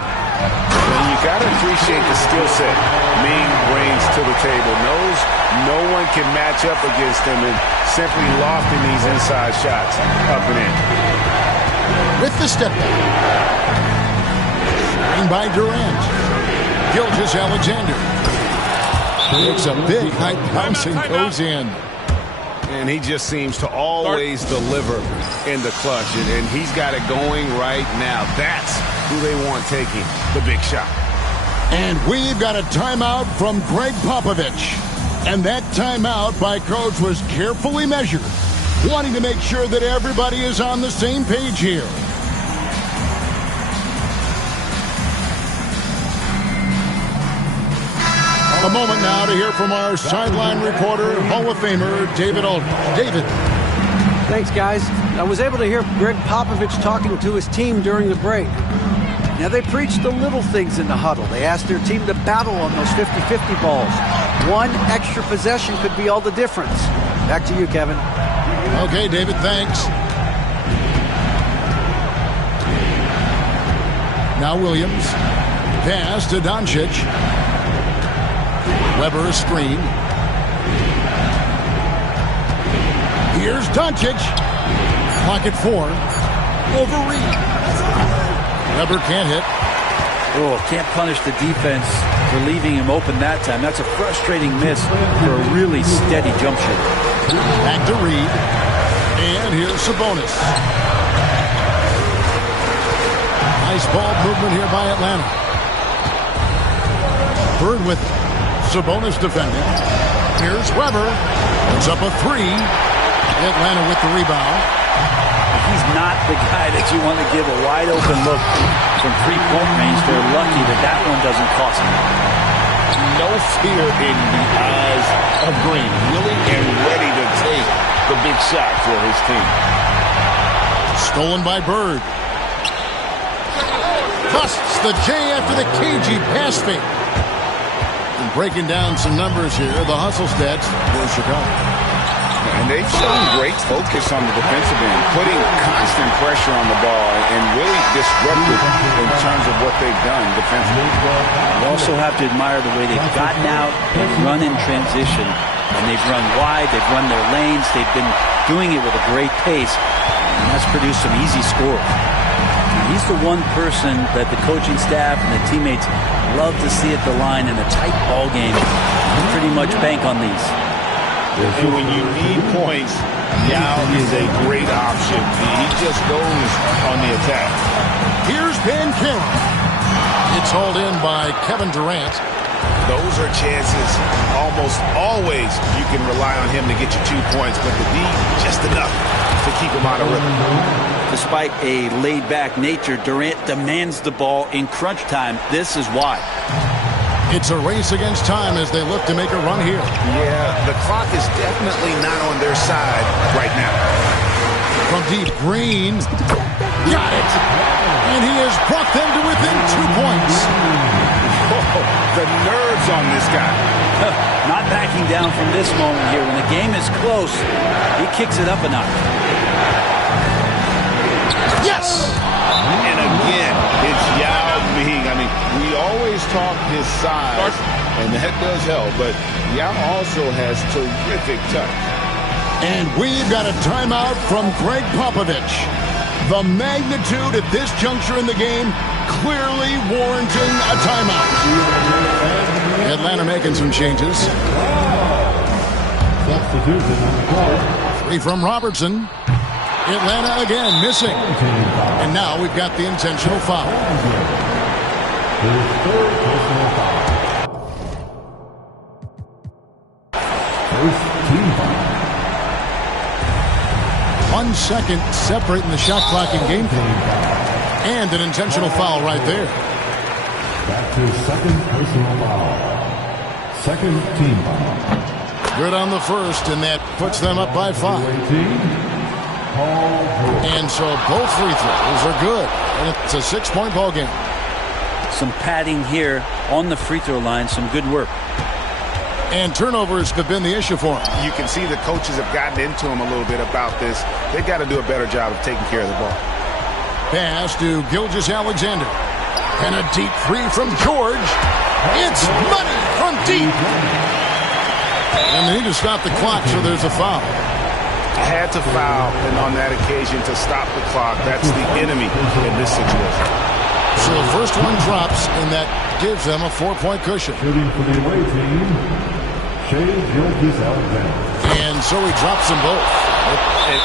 And you got to appreciate the skill set Mean brings to the table. Knows no one can match up against him and simply lofting these inside shots up and in. With the step back. Screen by Durant. Gilgeous-Alexander. It's a big high bounce and goes in. And he just seems to always deliver in the clutch. And he's got it going right now. That's who they want taking the big shot. And we've got a timeout from Greg Popovich. And that timeout by Coach was carefully measured, wanting to make sure that everybody is on the same page here. A moment now to hear from our sideline reporter, Hall of Famer, David Aldridge. David. Thanks, guys. I was able to hear Greg Popovich talking to his team during the break. Now, they preached the little things in the huddle. They asked their team to battle on those 50-50 balls. One extra possession could be all the difference. Back to you, Kevin. Okay, David, thanks. Now Williams. Pass to Doncic. Weber a screen. Here's Doncic. Clock at 4. Over Reed. Weber can't hit. Oh, can't punish the defense for leaving him open that time. That's a frustrating miss for a really steady jump shot. Back to Reed. And here's Sabonis. Nice ball movement here by Atlanta. Bird with it. Sabonis defending. Here's Weber. It's up a 3. Atlanta with the rebound. He's not the guy that you want to give a wide open look from 3-point range. They're lucky that one doesn't cost them. No fear in the eyes of Green. Willing and ready to take the big shot for his team. Stolen by Bird. Busts the J after the cagey pass fake. And breaking down some numbers here, the hustle stats for Chicago. And they've shown great focus on the defensive end, putting constant pressure on the ball and really disruptive in terms of what they've done defensively. You also have to admire the way they've gotten out and run in transition. And they've run wide, they've run their lanes, they've been doing it with a great pace. And that's produced some easy scores. And he's the one person that the coaching staff and the teammates love to see at the line in a tight ball game. They pretty much bank on these. And when you need points, Yao is a great option. He just goes on the attack. Here's Ben Carroll. It's hauled in by Kevin Durant. Those are chances almost always you can rely on him to get you 2 points, but the D, just enough to keep him out of rhythm. Despite a laid-back nature, Durant demands the ball in crunch time. This is why. It's a race against time as they look to make a run here. Yeah, the clock is definitely not on their side right now. From deep, Green. Got it. And he has brought them to within 2 points. Oh, the nerves on this guy. Not backing down from this moment here. When the game is close, he kicks it up a notch. Yes! And again, it's Yao Ming. I mean, we always talk his size, and that does help, but Yao also has terrific touch. And we've got a timeout from Greg Popovich. The magnitude at this juncture in the game clearly warranting a timeout. Atlanta making some changes. Three from Robertson. Atlanta again missing. And now we've got the intentional foul. His third personal foul. First team foul. 1 second separating the shot clock and game clock. And an intentional foul right there. Back to second personal foul. Second team foul. Good on the first, and that puts them up by 5. And so both free throws are good. And it's a 6-point ball game. Some padding here on the free throw line. Some good work. And turnovers have been the issue for him. You can see the coaches have gotten into him a little bit about this. They've got to do a better job of taking care of the ball. Pass to Gilgeous-Alexander. And a deep three from George. It's money from deep. And they need to stop the clock, so there's a foul. Had to foul, and on that occasion to stop the clock. That's the enemy in this situation. So the first one drops, and that gives them a 4-point cushion. Shooting for the away team, Gilgeous-Alexander. And so he drops them both.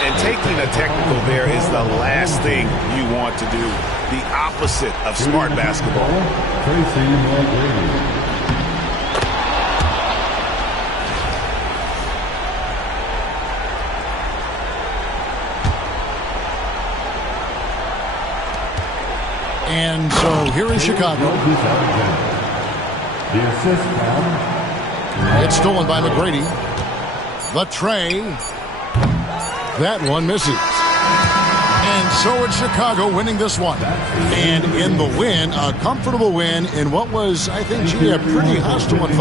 And taking a technical there is the last thing you want to do. The opposite of smart basketball. Tracy McGrady. And so here is Chicago. The assist foul. It's stolen by McGrady. The tray. That one misses. And so it's Chicago winning this one. And in the win, a comfortable win in what was, I think, a pretty hostile environment.